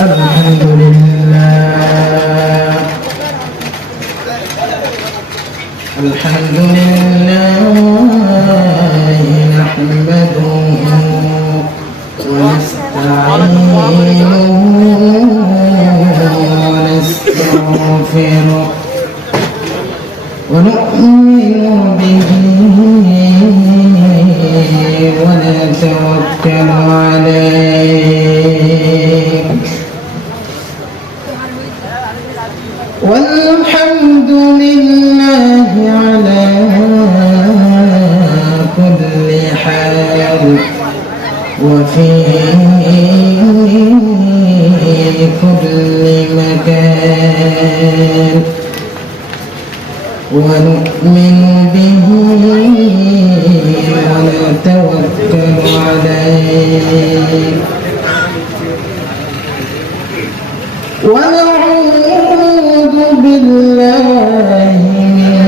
الحمد لله الحمد لله نحمده ونستعينه ونستغفره ونؤمن به ونتوكل عليه والحمد لله على كل حال وفي كل مكان ونؤمن به ونتوكل عليه ونعوذ بالله من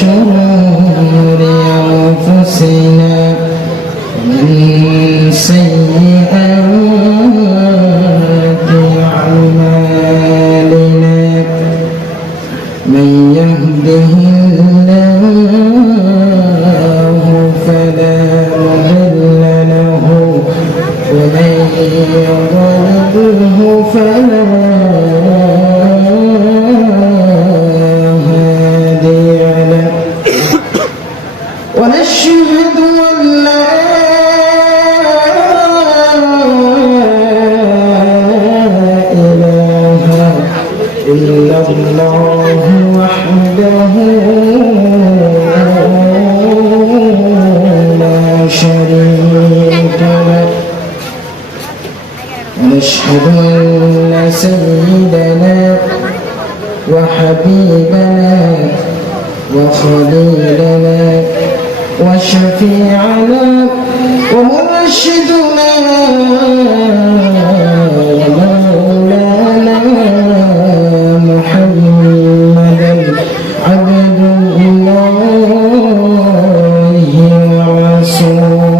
شرور أنفسنا ومن سيئات أعمالنا من يهده الله فلا مضل له ومن يضلله فلا هادي له ونشهد أن لا إله إلا الله وحده لا شريك له ونشهد أن سيدنا وحبيبنا وخليلنا وشفيعنا ومرشدنا ومولانا محمدا عبد الله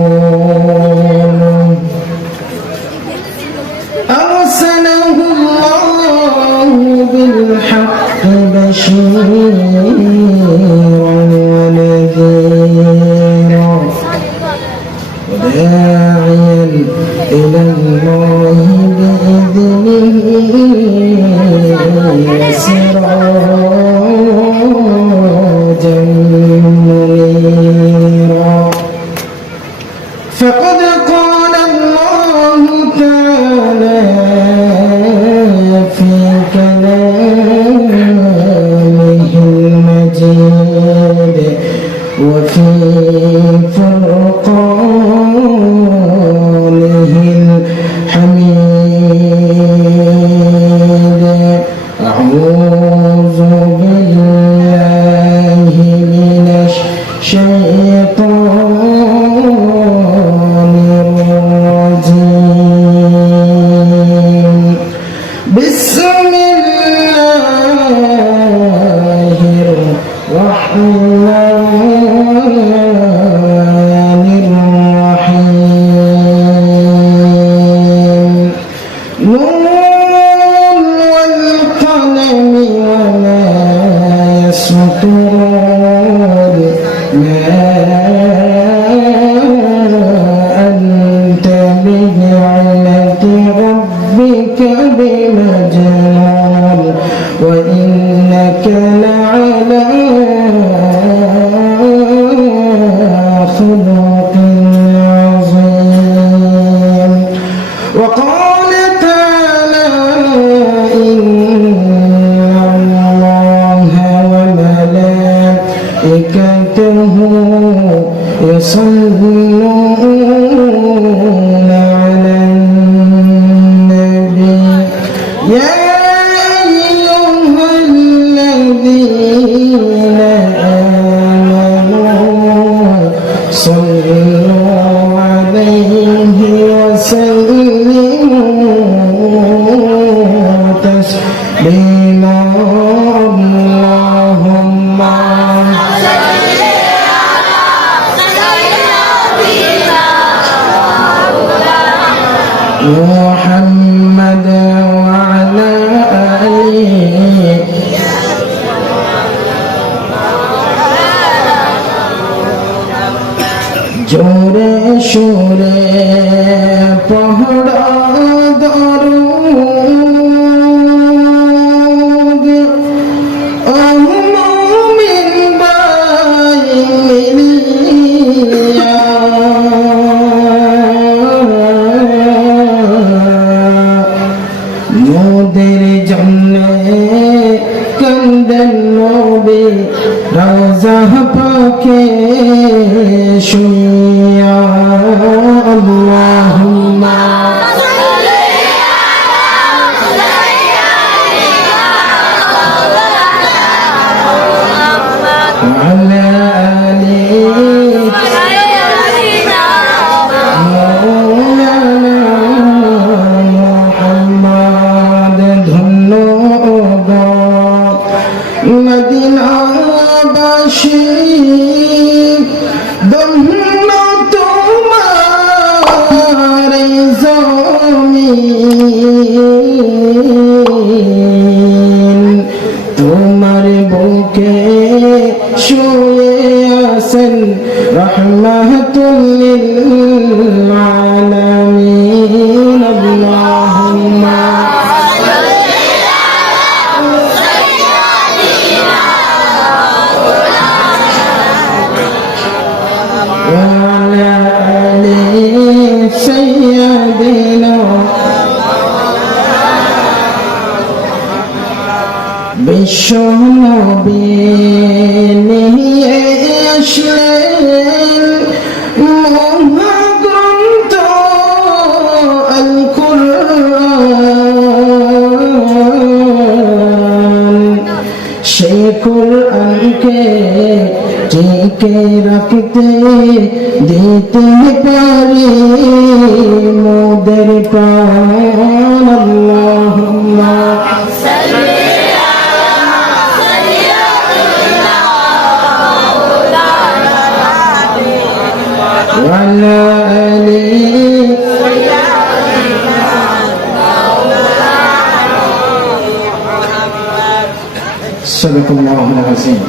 ورسوله أرسله الله بالحق بشيرا ونذيرا وداعيا إلى الله بإذنه وسراجا منيرا فقد قال الله تعالى في كلامه المجيد وفي فرقانه الحميد أعوذ بالله من الشيطان الرجيم بسم الله الرحمن الرحيم نون والقلم وما يسطرون ما أنت بنعمة ربك بمجنون وإنك لعلى خلق عظيم وقال تعالى إن الله وملائكته يصلون على النبي يا أيها الذين آمنوا صلوا عليه وسلموا تسليما اللهم জোরে সুরে পহড়া দরুদ ও মুমিন ভাই মিলিয়া মোদের জন্যে কান্দেন নবী রওজা পাকে শুইয়া আল্লাহুম্মা وعلى آل مولانا محمد ধন্যবাদ মদিনাবাসী ধন্য তোমার জমিন তোমার বুকে শুয়ে আছেন রহমাতুল লিল আলামিন আল্লাহুম্মা وعلى آل سيدنا বিশ্ব নবী নিয়ে আসলেন মহাগ্রন্থ আল কুরআন সেই কুরআনকে টিকে রাখতে দিতে পারি মোদের প্রাণ আল্লাহুম্মা وعلى آل صدق الله العظيم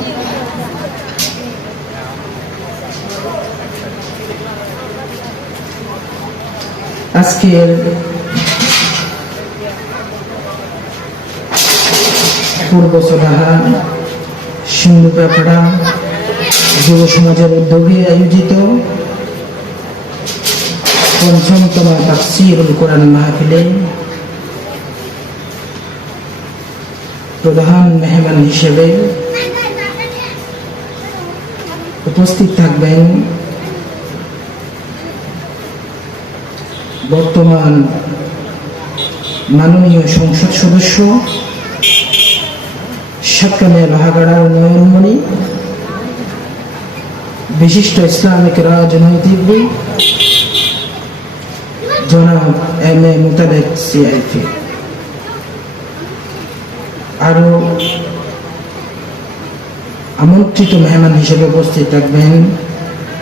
আজকের পূর্ব সভাহা সিন্ধুকাপাড়া যুব সমাজের উদ্যোগে আয়োজিত পঞ্চমতম তাফসীরুল কোরআন মাহফিলে প্রধান মেহমান হিসেবে উপস্থিত থাকবেন বর্তমান মাননীয় সংসদ সদস্য সাতকানিয়া লোহাগাড়া উন্নয়নমণি বিশিষ্ট ইসলামিক রাজনৈতিকবিদ জনাব এম এ মুতালেক সিআইপি আরো আমন্ত্রিত মেহমান হিসেবে উপস্থিত থাকবেন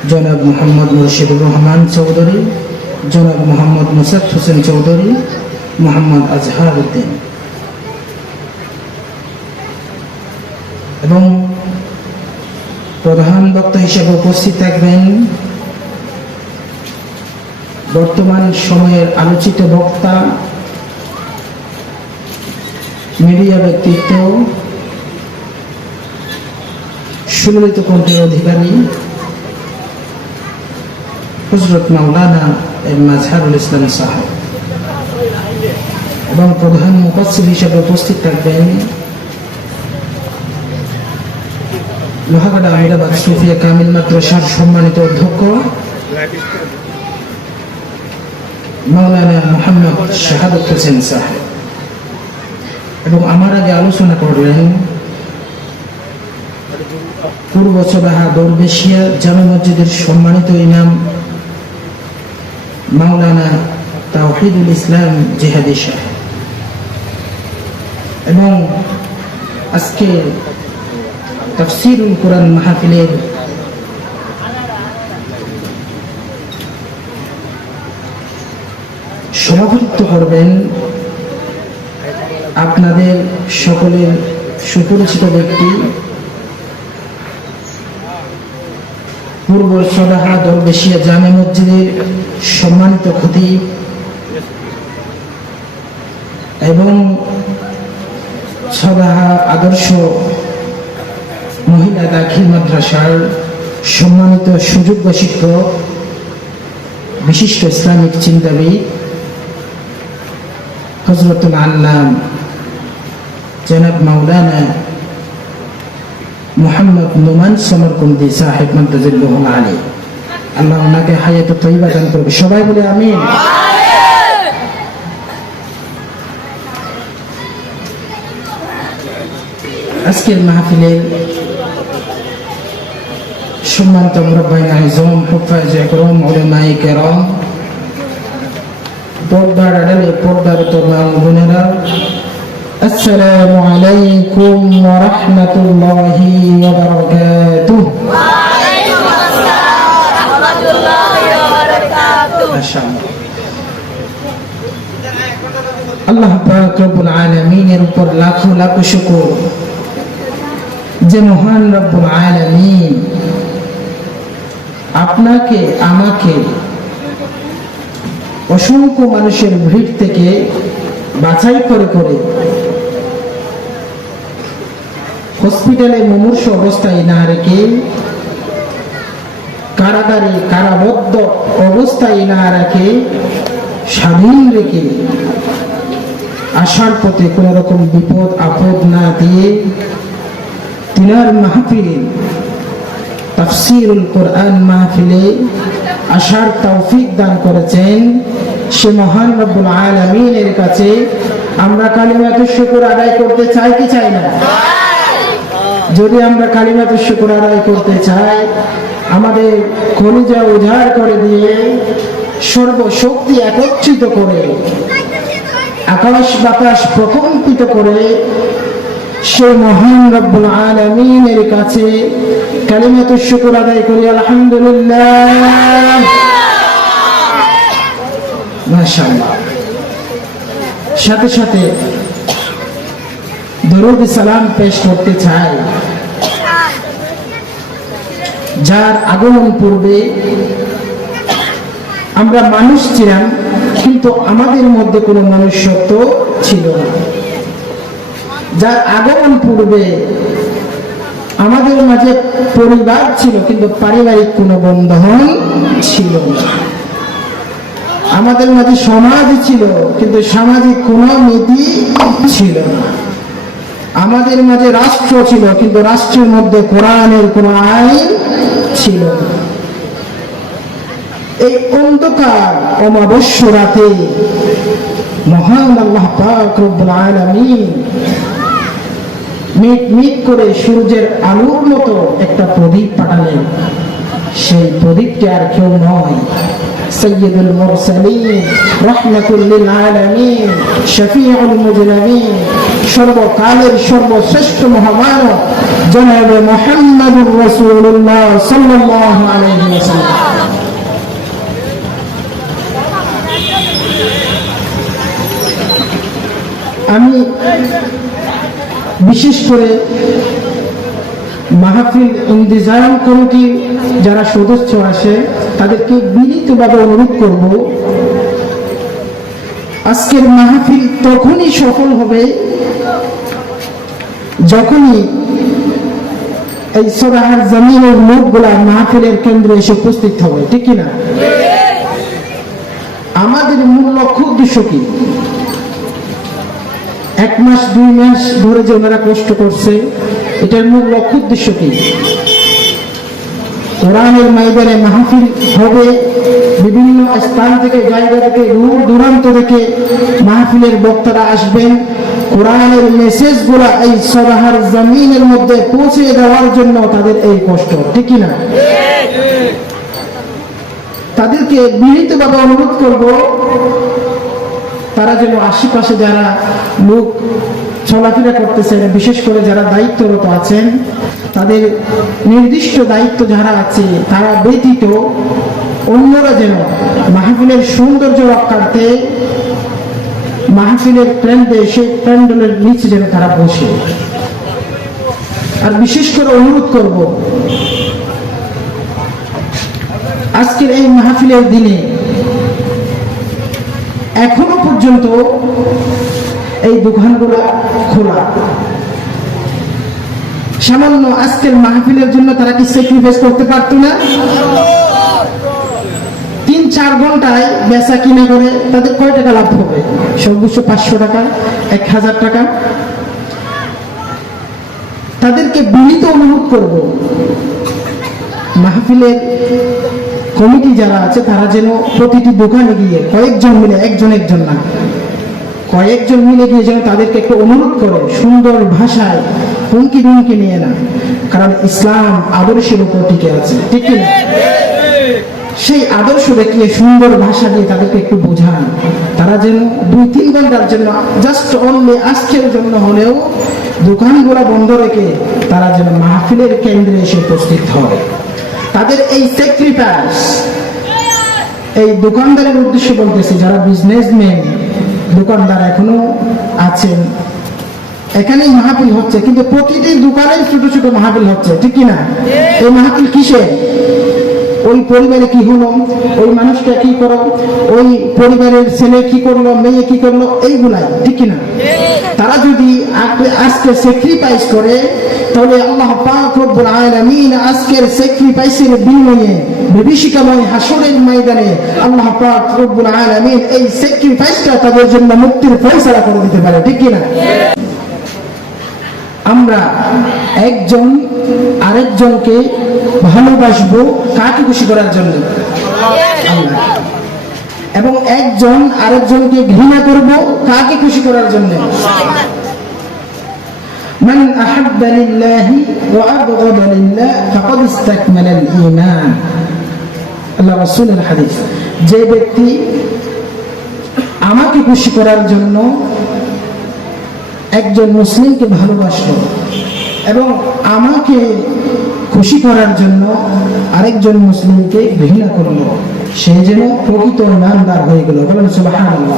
জনাব মোহাম্মদ মুর্শিদুর রহমান চৌধুরী, জনাব মোহাম্মদ মুসাদ হোসেন চৌধুরী, মোহাম্মদ আজহার উদ্দিন এবং প্রধান বক্তা হিসেবে উপস্থিত থাকবেন বর্তমান সময়ের আলোচিত বক্তা, মিডিয়া ব্যক্তিত্ব, সুললিত কণ্ঠের অধিকারী হযরত মাওলানা মাজহারুল ইসলাম সাহেব এবং প্রধান মুফাসসির হিসেবে উপস্থিত থাকবেন লোহাগাড়া আমিরাবাদ সুফিয়া কামিল মাদ্রাসার সম্মানিত অধ্যক্ষ মাওলানা মুহাম্মদ শাহাদাত হোসেন সাহেব এবং আমার আগে আলোচনা করলেন পূর্ব চবাহা দরবেশিয়া জামে মসজিদের সম্মানিত ইমাম মাওলানা তাওহীদুল ইসলাম জিহাদি সাহেব এবং আজকে তাফসীরুল কোরআন মাহফিলের সভাপতিত্ব করবেন আপনাদের সকলের সুপরিচিত ব্যক্তি পূর্ব সদাহা দরবেশিয়া জামে মসজিদের সম্মানিত খতিব এবং সদাহা আদর্শ মহিলা দাখিল মাদ্রাসার সম্মানিত সুযোগ্য শিক্ষক, বিশিষ্ট ইসলামিক চিন্তাবিদ হযরতুল আল্লাম জনাব মাওলানা মুহাম্মদ নোমান সমরকুন্দি সাহেব মাদ্দাজিল্লাহুল আলী, আল্লাহ ওনাকে হায়াত তৈয়বা দান করবে। সবাই বলে আমিন। আজকের মাহফিলের সম্মানিত মুরব্বিয়ান আযম, হুফাজ ইকরাম, উলামায়ে কেরাম, পর্দার আড়ালে পর্দার তরুণ বোনেরা, আসসালামু আলাইকুম ওয়া রাহমাতুল্লাহি ওয়া বারাকাতুহু। ওয়া আলাইকুম আসসালাম ওয়া রাহমাতুল্লাহি ওয়া বারাকাতুহু। মাশাআল্লাহ, আল্লাহ পাক রব্বুল আলামিনের উপর লাখো লাখো শুকর যে মহান রব্বুল আলামিন আপনাকে আমাকে অসংখ্য মানুষের ভিড় থেকে বাছাই করে করে হসপিটালে মুমূর্ষ অবস্থায় না রেখে, কারাগারে কারাবদ্ধ অবস্থায় না রেখে, স্বাধীন রেখে, আসার পথে কোন রকম বিপদ আপদ না দিয়ে তিনার মাহফিল তাফসীরুল কোরআন মাহফিলে আসার তৌফিক দান করেছেন। সে মহান রব্বুল আলামিনের কাছে আমরা কালিমাতুশ শুকর আদায় করতে চাই কি চাই না? যদি আমরা কালিমাতুশ শুকর আদায় করতে চাই, আমাদের কলিজা উজাড় করে দিয়ে সর্বশক্তি একত্রিত করে আকাশ বাতাস প্রকম্পিত করে সেই মহান রব্বুল আলামিনের কাছে কালিমাতুশ শুকর আদায় করি। আলহামদুলিল্লাহ, মাশাআল্লাহ। সাথে সাথে দরুদ সালাম পেশ করতে চাই যার আগমন পূর্বে আমরা মানুষ ছিলাম, কিন্তু আমাদের মধ্যে কোনো মনুষ্যত্ব ছিল না। যার আগমন পূর্বে আমাদের মাঝে পরিবার ছিল, কিন্তু পারিবারিক কোনো বন্ধন ছিল না। আমাদের মাঝে সমাজ ছিল, কিন্তু সামাজিক কোনো নীতি ছিল না। আমাদের মাঝে রাষ্ট্র ছিল, কিন্তু রাষ্ট্রের মধ্যে কোরআনের কোনো আইন ছিল না। এই অন্ধকার অমাবস্য রাতে মহান আল্লাহ পাক রব্বুল আলামিন মিট মিট করে সূর্যের আলোর মতো একটা প্রদীপ পাঠালেন। সেই প্রদীপটি আর কেউ নয়, সাইয়্যিদুল মুরসালিন, রাহমাতুল লিল আলামিন, শফিউল মুজরিমিন, সর্বকালের সর্বশ্রেষ্ঠ মহামানব জনাবে মুহাম্মদুর রাসূলুল্লাহ সাল্লাল্লাহু আলাইহি ওয়াসাল্লাম। আমি বিশেষ করে মাহফিল ইন্তেজাম কমিটি যারা সদস্য আসে তাদেরকে বিনীতভাবে অনুরোধ করব, আজকের মাহফিল তখনই সফল হবে যখনই এই সদাহার জমিনের লোকগুলা মাহফিলের কেন্দ্রে এসে উপস্থিত হবে, ঠিক কিনা? আমাদের মূল লক্ষ্য উদ্দেশ্য কি? 1 মাস 2 মাস ধরে যে ওনারা কষ্ট করছে, এটার মূল লক্ষ্য উদ্দেশ্য কি? কোরআনের ময়দানে মাহফিল হবে, বিভিন্ন স্থান থেকে, জায়গা থেকে, দূর দূরান্ত থেকে মাহফিলের বক্তারা আসবেন। কোরআনের মেসেজগুলা এই সরাহার জমিনের মধ্যে পৌঁছে দেওয়ার জন্য তাদের এই কষ্ট, ঠিক না? তাদেরকে বিনীতভাবে অনুরোধ করব, তারা যেন আশেপাশে যারা লোক চলাফেরা করতেছেন, বিশেষ করে যারা দায়িত্বরত আছেন, তাদের নির্দিষ্ট দায়িত্ব যারা আছে তারা ব্যতীত অন্যরা যেন মাহফিলের সৌন্দর্য রক্ষার্থে মাহফিলের প্যান্ডেলের নিচে যেন তারা বসে। আর বিশেষ করে অনুরোধ করব, আজকের এই মাহফিলের দিনে এখনো পর্যন্ত এই দোকানগুলো খোলা। সামান্য আজকের মাহফিলের জন্য তারা কি স্যাক্রিফাইস করতে পারতো না? 3-4 ঘন্টায় বেচা কিনা করে তাদের কয় টাকা লাভ হবে? সর্বোচ্চ 500 টাকা, 1000 টাকা। তাদেরকে বিনীত অনুরোধ করব, মাহফিলের কমিটি যারা আছে তারা যেন প্রতিটি দোকানে গিয়ে কয়েকজন মিলে, একজন না, কয়েকজন মিলে গিয়ে যেন তাদেরকে একটু অনুরোধ করে সুন্দর ভাষায়, হুমকি দুমকি নিয়ে না, কারণ ইসলাম আদর্শের উপর টিকে আছে, ঠিক কি না? সেই আদর্শ দেখিয়ে সুন্দর ভাষা দিয়ে তাদেরকে একটু বোঝান, তারা যেন 2-3 ঘন্টার জন্য, জাস্ট অনলি আজকের জন্য হলেও দোকানগুলো বন্ধ রেখে তারা যেন মাহফিলের কেন্দ্রে এসে উপস্থিত হয়। তাদের এই স্যাক্রিফাইস, এই দোকানদারের উদ্দেশ্যে বলতেছি, যারা বিজনেসম্যান দোকানদার এখনো আছেন, এখানেই মাহফিল হচ্ছে, কিন্তু প্রতিটি দোকানে ছোট ছোট মাহফিল হচ্ছে, ঠিক কিনা? এই মাহফিল কিসের? ওই পরিবারে কি হলো, ওই মানুষটা কি করো, ওই পরিবারের ছেলে কি করলো, মেয়ে কি করলো, এইগুলাই, ঠিক কিনা? তারা যদি আজকে স্যাক্রিফাইস করে, তাহলে আল্লাহ পাক রব্বুল আলামিন আজকের স্যাক্রিফাইসের বিনিময়ে বিভীষিকাময় হাসরের ময়দানে আল্লাহ পাক রব্বুল আলামিন এই স্যাক্রিফাইসটা তাদের জন্য মুক্তির ফয়সালা করে দিতে পারে, ঠিক কিনা? আমরা একজন আরেকজনকে ভালোবাসবো কাকে খুশি করার জন্য? আল্লাহ। এবং একজন আরেকজনকে ঘৃণা করব কাকে খুশি করার জন্য? মান আহাব্বা লিল্লাহি ওয়া আবগাদা লিল্লাহ ফাকাদ ইসতাকমালা আল-ঈমান। আল্লাহ রাসূলের হাদিস, যে ব্যক্তি আমাকে খুশি করার জন্য একজন মুসলিমকে ভালোবাসলো এবং আমাকে খুশি করার জন্য আরেকজন মুসলিমকে ঘৃণা করলো, সে যেন প্রকৃত ঈমানদার হয়ে গেল। বলেন সুবহানাল্লাহ।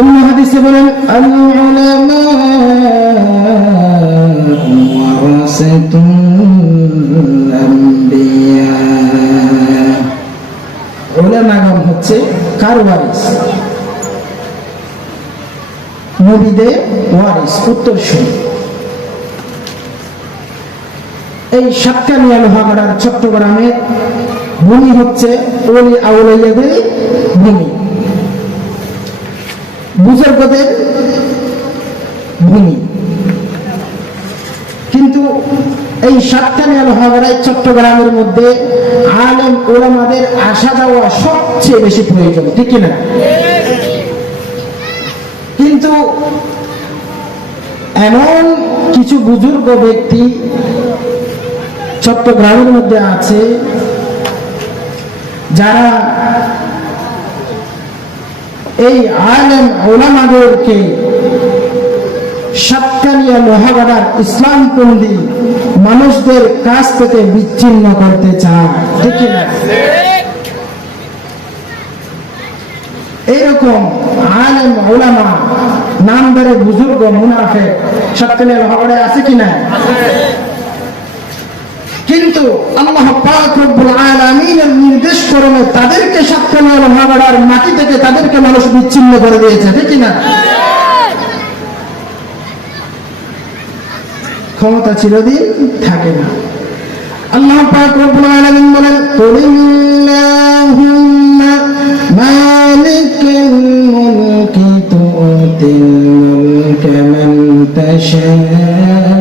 অন্য হাদিসে বলেন, আল উলামা ওয়ারাসাতুল আমবিয়া। উলামাগণ হচ্ছে কার ওয়ারিস? নবীদের ওয়ারিস, উত্তরসূরি। এই সাতকানিয়া লোহাগাড়ার চট্টগ্রামের ভূমি হচ্ছে ওলি আউলিয়াদের ভূমি, বুজুর্গদের ভূমি। কিন্তু এই সাতকানিয়া লোহাগাড়ায় চট্টগ্রামের মধ্যে আলেম ওলামাদের আসা যাওয়া সবচেয়ে বেশি প্রয়োজন, ঠিক কিনা? কিন্তু এমন কিছু বুজুর্গ ব্যক্তি চট্টগ্রামের মধ্যে আছে যারা এই আলেম ওলামাদেরকে সাতকানিয়া লোহাগাড়ার ইসলামপন্থী মানুষদের কাছ থেকে বিচ্ছিন্ন করতে চায়, ঠিক না? এইরকম আলেম ওলামা নামদারে বুজুর্গ মুনাফিক সাতকানিয়া লোহাগাড়ায় আছে কিনা? কিন্তু আল্লাহ পাক রব্বুল আলামিনের নির্দেশ ক্রমে তাদেরকে সাতকানিয়া লোহাগাড়ার মাটি থেকে তাদেরকে মানুষ বিচ্ছিন্ন করে দিয়েছে, ঠিক কিনা? ক্ষমতা চিরদিন থাকে না। আল্লাহ পাক রব্বুল আলামিন বলেন, কুলিল্লাহুম্মা মালিকাল মুলকি তুতিল মুলকা মান তাশা'উ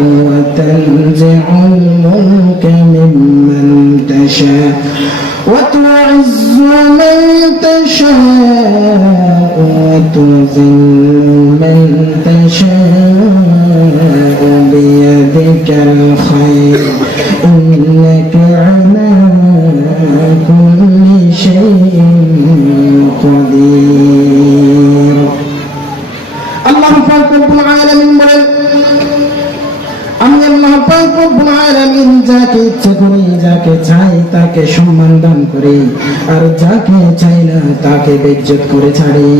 ওয়া তানজি'ুল মুলকা মিম্মান তাশা'উ ওয়া তু'ইজ্জু মান তাশা'উ ওয়া তুযিল্লু মান তাশা'উ বিয়াদিকাল খায়র ইন্নাকা আলা কুল্লি শাইইন কাদির। আল্লাহ পাক রব্বুল আলামিন বলেন, আমি আল্লাহ পাক রব্বুল আলামিন যাকে ইচ্ছা করি, যাকে চাই তাকে সম্মান দান করি, আর যাকে চাই না তাকে বেইজ্জত করে ছাড়ি।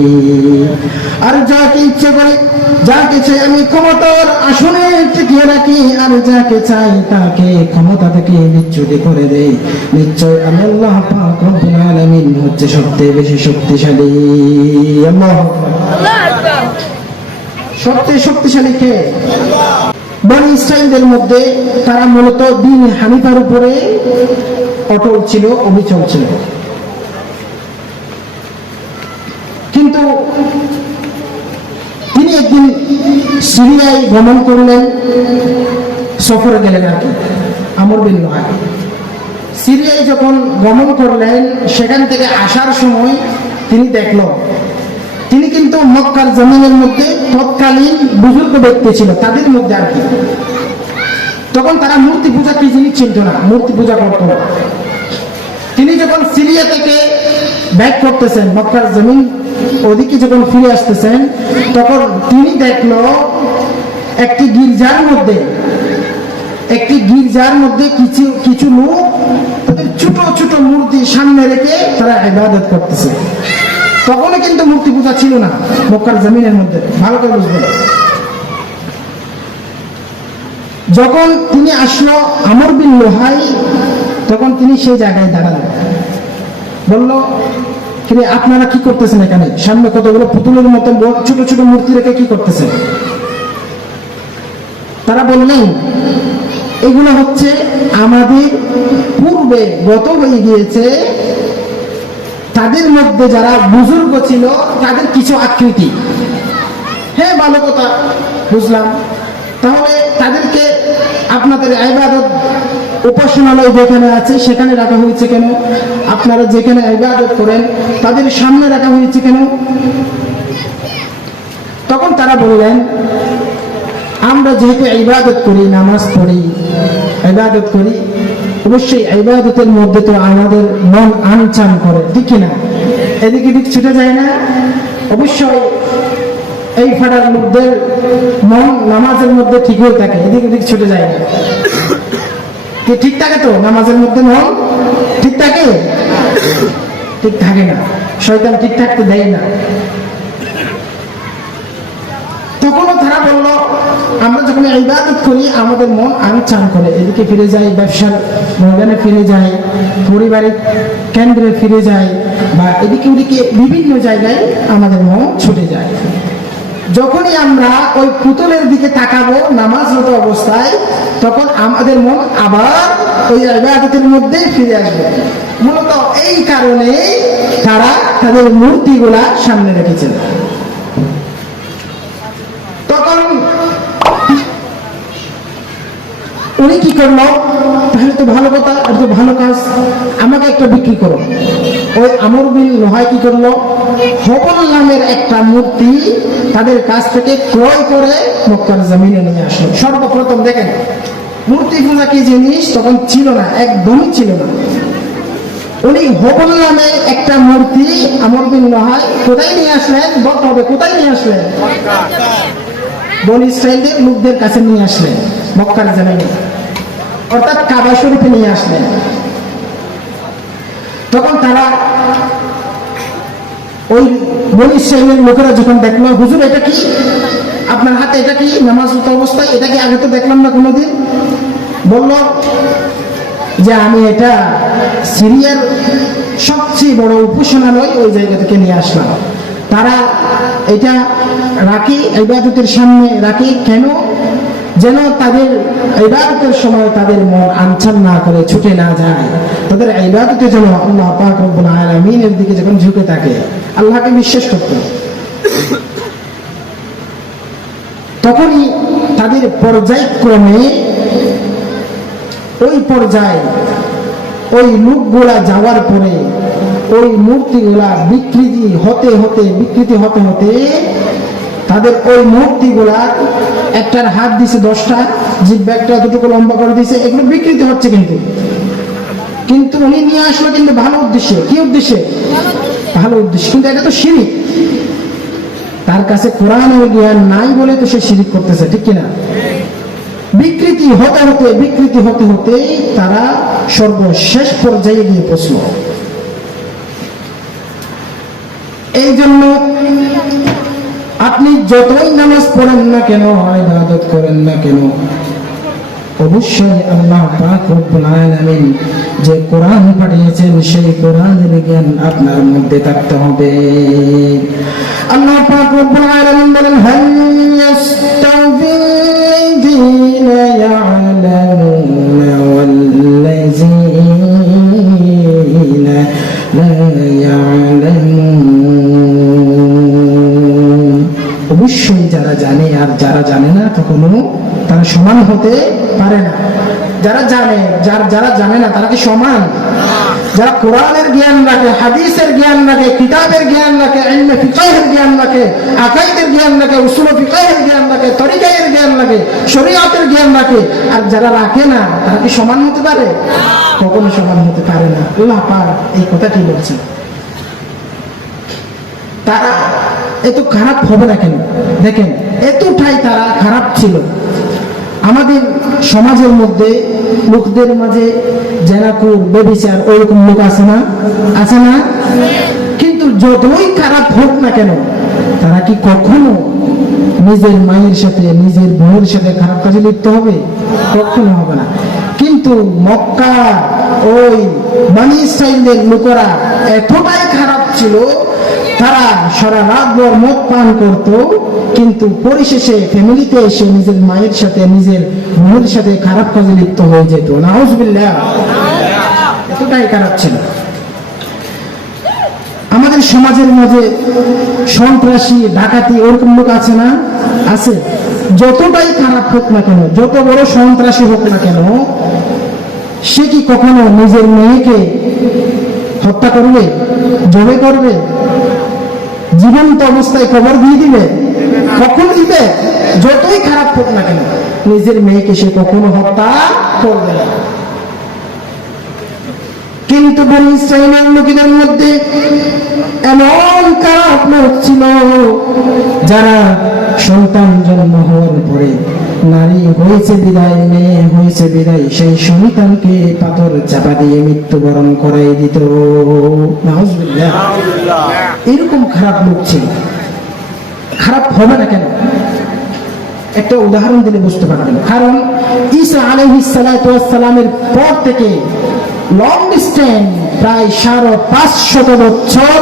আর যাকে ইচ্ছা করে, যাকে চাই আমি ক্ষমতার আসনে টিকিয়ে রাখি, রাখি আর যাকে চাই তাকে ক্ষমতা থেকে বিচ্যুত করে দেয়। নিশ্চয় আমি আল্লাহ পাক রব্বুল আলামিন হচ্ছে সবচেয়ে বেশি শক্তিশালী। আল্লাহু আকবার। সবচেয়ে শক্তিশালী কে? বনি ইসরাইলদের মধ্যে তারা মূলত দ্বীন হানিফার উপরে অটল ছিল, অবিচল ছিল। কিন্তু তিনি একদিন সিরিয়ায় ভ্রমণ করলেন, সফরে গেলেন আর কি, আমর বিন লুহাই। সিরিয়ায় যখন ভ্রমণ করলেন, সেখান থেকে আসার সময় তিনি দেখল, তিনি কিন্তু মক্কার জমিনের মধ্যে তৎকালীন বুজুর্গ ব্যক্তি ছিল, তাদের মধ্যে আর কি। তখন তারা মূর্তি পূজা কি জিনিস চিনত না, মূর্তি পূজা করত না। তিনি যখন সিরিয়া থেকে ব্যাক করতেছেন, মক্কার জমিন ওদিকে যখন ফিরে আসতেছেন, তখন তিনি দেখল একটি গির্জার মধ্যে কিছু লোক তাদের ছোট ছোট মূর্তি সামনে রেখে তারা ইবাদত করতেছে। তখন কিন্তু মূর্তি পূজা ছিল না মক্কার জমিনের মধ্যে, ভালো করে বুঝবেন। যখন তিনি আসলো আমর বিন লুহাই, তখন তিনি সেই জায়গায় দাঁড়ালেন, বলল, কিন্তু আপনারা কি করতেছেন এখানে? সামনে কতগুলো পুতুলের মতো ছোট ছোট মূর্তি রেখে কি করতেছেন? তারা বললেন, এগুলো হচ্ছে আমাদের পূর্বে গত হয়ে গিয়েছে, তাদের মধ্যে যারা বুজুর্গ ছিল তাদের কিছু আকৃতি। হ্যাঁ, ভালো কথা, বুঝলাম। তাহলে তাদেরকে আপনাদের ইবাদত উপাসনালয় যেখানে আছে সেখানে রাখা হয়েছে কেন? আপনারা যেখানে ইবাদত করেন তাদের সামনে রাখা হয়েছে কেন? তখন তারা বললেন, আমরা যেহেতু ইবাদত করি, নামাজ পড়ি, ইবাদত করি, অবশ্যই ইবাদতের মধ্যে তো আমাদের মন আনচান করে, ঠিক না? এদিক এদিক ছুটে যায় না? অবশ্যই এই ফাটার লোকদের মন নামাজের মধ্যে ঠিকই থাকে, এদিক এদিক ছুটে যায় না। ঠিক থাকে তো? নামাজের মধ্যে মন ঠিক থাকে? ঠিক থাকে না, শয়তান ঠিক থাকতে দেয় না। তখনও তারা বলল, আমরা যখন ইবাদত করি আমাদের মন আনচান করে, এদিকে ফিরে যায়, ব্যবসার ময়দানে ফিরে যায়, পরিবারের কেন্দ্রে ফিরে যায়, বা এদিকে ওদিকে বিভিন্ন জায়গায় আমাদের মন ছুটে যায়। যখনই আমরা ওই পুতুলের দিকে তাকাবো নামাজরত অবস্থায়, তখন আমাদের মন আবার ওই ইবাদতের মধ্যে ফিরে আসবে। মূলত এই কারণে তারা তাদের মূর্তিগুলা সামনে রেখেছেন। তখন উনি কি করলো, তাহলে তো ভালো কথা, এটা তো ভালো কাজ, আমাকে একটা বিক্রি করো। ওই আমর বিন লুহাই কি করলো, হবল নামের একটা মূর্তি তাদের কাছ থেকে ক্রয় করে মক্কার জমিনে নিয়ে আসলো। সর্বপ্রথম দেখেন, মূর্তি পূজা কি জিনিস তখন ছিল না, একদমই ছিল না। উনি হবল নামে একটা মূর্তি আমর বিন লুহাই কোথায় নিয়ে আসলেন? বলতে হবে, কোথায় নিয়ে আসলেন? বনি ইসরাইলদের লোকদের কাছে নিয়ে আসলেন, মক্কার জমিনে, অর্থাৎ কাবা শরীফে নিয়ে আসলেন। তখন তারা ওই বনি ইসরাইলের লোকেরা যখন দেখলো, হুজুর এটা কি আপনার হাতে, এটা কি নামাজরত অবস্থায়, এটা কি আগে তো দেখলাম না কোনোদিন? বলল যে আমি এটা সিরিয়ার সবচেয়ে বড় উপাসনালয়, ওই জায়গা থেকে নিয়ে আসলাম। তারা এটা রাখি, ইবাদতের সামনে রাখি কেন? যেন তাদের ইবাদতের সময় তাদের মন আনচান না করে, ছুটে না যায়, তাদের ইবাদতে যেন আল্লাহ পাক রব্বুল আলামিনের দিকে যখন ঝুঁকে থাকে, আল্লাহকে বিশ্বাস করতে। তখনই তাদের পর্যায়ক্রমে ওই পর্যায়ে ওই লোকগুলা যাওয়ার পরে ওই মূর্তিগুলা বিকৃতি হতে হতে তাদের ওই মূর্তিগুলা একটার হাত দিছে 10টা, জিহ্বা একটা দুটো লম্বা করে দিছে, এগুলো বিকৃতি হচ্ছে। কিন্তু উনি নিয়ে আসলো কিন্তু ভালো উদ্দেশ্যে। কি উদ্দেশ্যে? ভালো উদ্দেশ্যে। কিন্তু এটা তো শিরক, তার কাছে কোরআনের জ্ঞান নাই বলে তো সে শিরক করতেছে, ঠিক কিনা? বিকৃতি হতে হতে তারা সর্বশেষ পর্যায়ে গিয়ে পৌঁছল। এই জন্য আপনি যতই নামাজ পড়েন না কেন, ইবাদত করেন না কেন, অবশ্যই আল্লাহ পাক রব্বুল আলামিন যে কোরআন পাঠিয়েছেন সেই কোরআনের জ্ঞান আপনার মধ্যে থাকতে হবে। আল্লাহ পাক রব্বুল আলামিন বলেন, হাল ইয়াস্তাউযিল্লাযীনা ইয়া'লামুনা ওয়াল্লাযীনা লা ইয়া'লামুন। অবশ্যই যারা জানে আর যারা জানে না কখনো তারা সমান হতে পারে না। যারা জানে যারা জানে না তারা কি সমান? যারা কোরআনের জ্ঞান রাখে, হাদিসের জ্ঞান রাখে, কিতাবের জ্ঞান রাখে, ইলমে ফিকহের জ্ঞান রাখে, আকাইদের জ্ঞান রাখে, উসুল ফিকহের জ্ঞান রাখে, তরিকায়ের জ্ঞান রাখে, শরীয়তের জ্ঞান রাখে, আর যারা রাখে না তারা কি সমান হতে পারে? কখনো সমান হতে পারে না। আল্লাহ পাক এই কথা কি বলছে? তারা এত খারাপ হবে না কেন? দেখেন, এতটাই তারা খারাপ ছিল। আমাদের সমাজের মধ্যে লোকদের মাঝে জেনাকুর, বেবিচার, ওইরকম লোক আছে না? আছে না? কিন্তু যতই খারাপ হোক না কেন তারা কি কখনো নিজের মায়ের সাথে, নিজের বোনের সাথে খারাপ কাজে লিপ্ত হবে? কখনো হবে না। কিন্তু মক্কা ওই বনী ইসরাঈলের লোকেরা এতটাই খারাপ ছিল, তারা সারা রাত ভর মদ পান করত, কিন্তু পরিশেষে ফ্যামিলিতে এসে নিজের মায়ের সাথে, নিজের বোনের সাথে খারাপ কাজে লিপ্ত হয়ে যেত। নাউযুবিল্লাহ। এতটাই খারাপ ছিল। আমাদের সমাজের মাঝে সন্ত্রাসী, ডাকাতি, ওরকম লোক আছে না? আছে। যতটাই খারাপ হোক না কেন, যত বড় সন্ত্রাসী হোক না কেন, সে কি কখনো নিজের মেয়েকে হত্যা করবে? জবে করবে? জীবন্ত অবস্থায় কবর দিয়ে দিবে? কখন দিবে? যতই খারাপ হোক না কেন নিজের মেয়েকে সে কখনো হত্যা করবে না। কিন্তু বনী ইসরাঈলের লোকেদের মধ্যে এমন খারাপ লোক ছিল যারা সন্তান জন্ম হওয়ার পরে নারী হয়েছে বিদায়, মেয়ে হয়েছে বিদায়, সেই সন্তানকে পাথর চাপা দিয়ে মৃত্যুবরণ করাই দিত। নাউযুবিল্লাহ। এরকম খারাপ লোক ছিল। খারাপ হবে না কেন? একটা উদাহরণ দিলে বুঝতে পারবেন। কারণ ঈসা আলাইহিস সালাতু ওয়াস সালামের পর থেকে লং ডিস্টেন্স প্রায় ৫৫০ বছর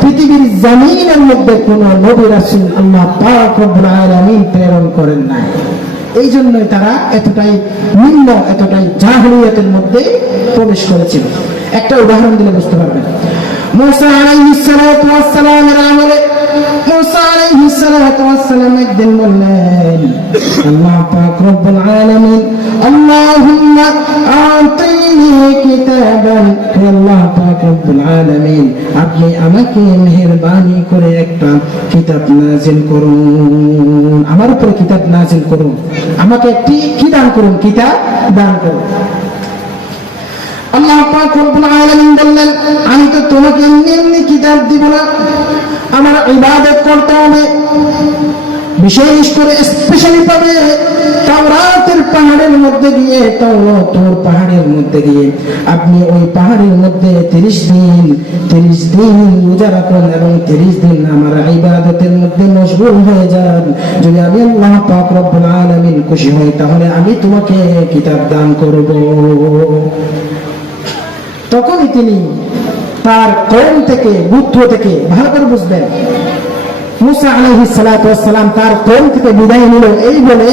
পৃথিবীর জমিনের মধ্যে কোন নবী রাসূল আল্লাহ পাক রব্বুল আলামিন প্রেরণ করেন নাই। এই জন্যই তারা এতটাই নিম্ন, এতটাই জাহেলিয়াতের মধ্যে প্রবেশ করেছিল। একটা উদাহরণ দিলে বুঝতে পারবেন। মুসা আলাইহিস সালাতু ওয়াস সালামের আমলে মুসা আলাইহিস সালাতু ওয়াস সালাম একদিন বললেন, আল্লাহ পাক রব্বুল আলামিন, আল্লাহুম্মা আতিনি কিতাবান, হে আল্লাহ পাক রব্বুল আলামিন, আপনি আমাকে মেহেরবানি করে একটা কিতাব নাযিল করুন, আমার উপরে কিতাব নাযিল করুন, আমাকে একটি কি দান করুন? কিতাব দান করুন। আল্লাহ পাক রব্বুল আলামিন বললেন, আমি তো তোমাকে এমনি কিতাব দিব না, আমার ইবাদত করতে হবে। বিশেষ করে স্পেশালি পাবে তাওরাতের পাহাড়ের মধ্যে গিয়ে, তাওরাতের পাহাড়ের মধ্যে গিয়ে আপনি ওই পাহাড়ের মধ্যে 30 দিন রোজা রাখুন এবং 30 দিন আমার ইবাদতের মধ্যে মশগুল হয়ে যান। যদি আমি আল্লাহ পাক রব্বুল আলামিন খুশি হই তাহলে আমি তোমাকে কিতাব দান করব। তখনই তিনি তার কওম থেকে, গোত্র থেকে, ভালো করে বুঝবেন, মুসা আলাইহিস সালাতু ওয়াস সালাম তার কওম থেকে বিদায় নিল এই বলে,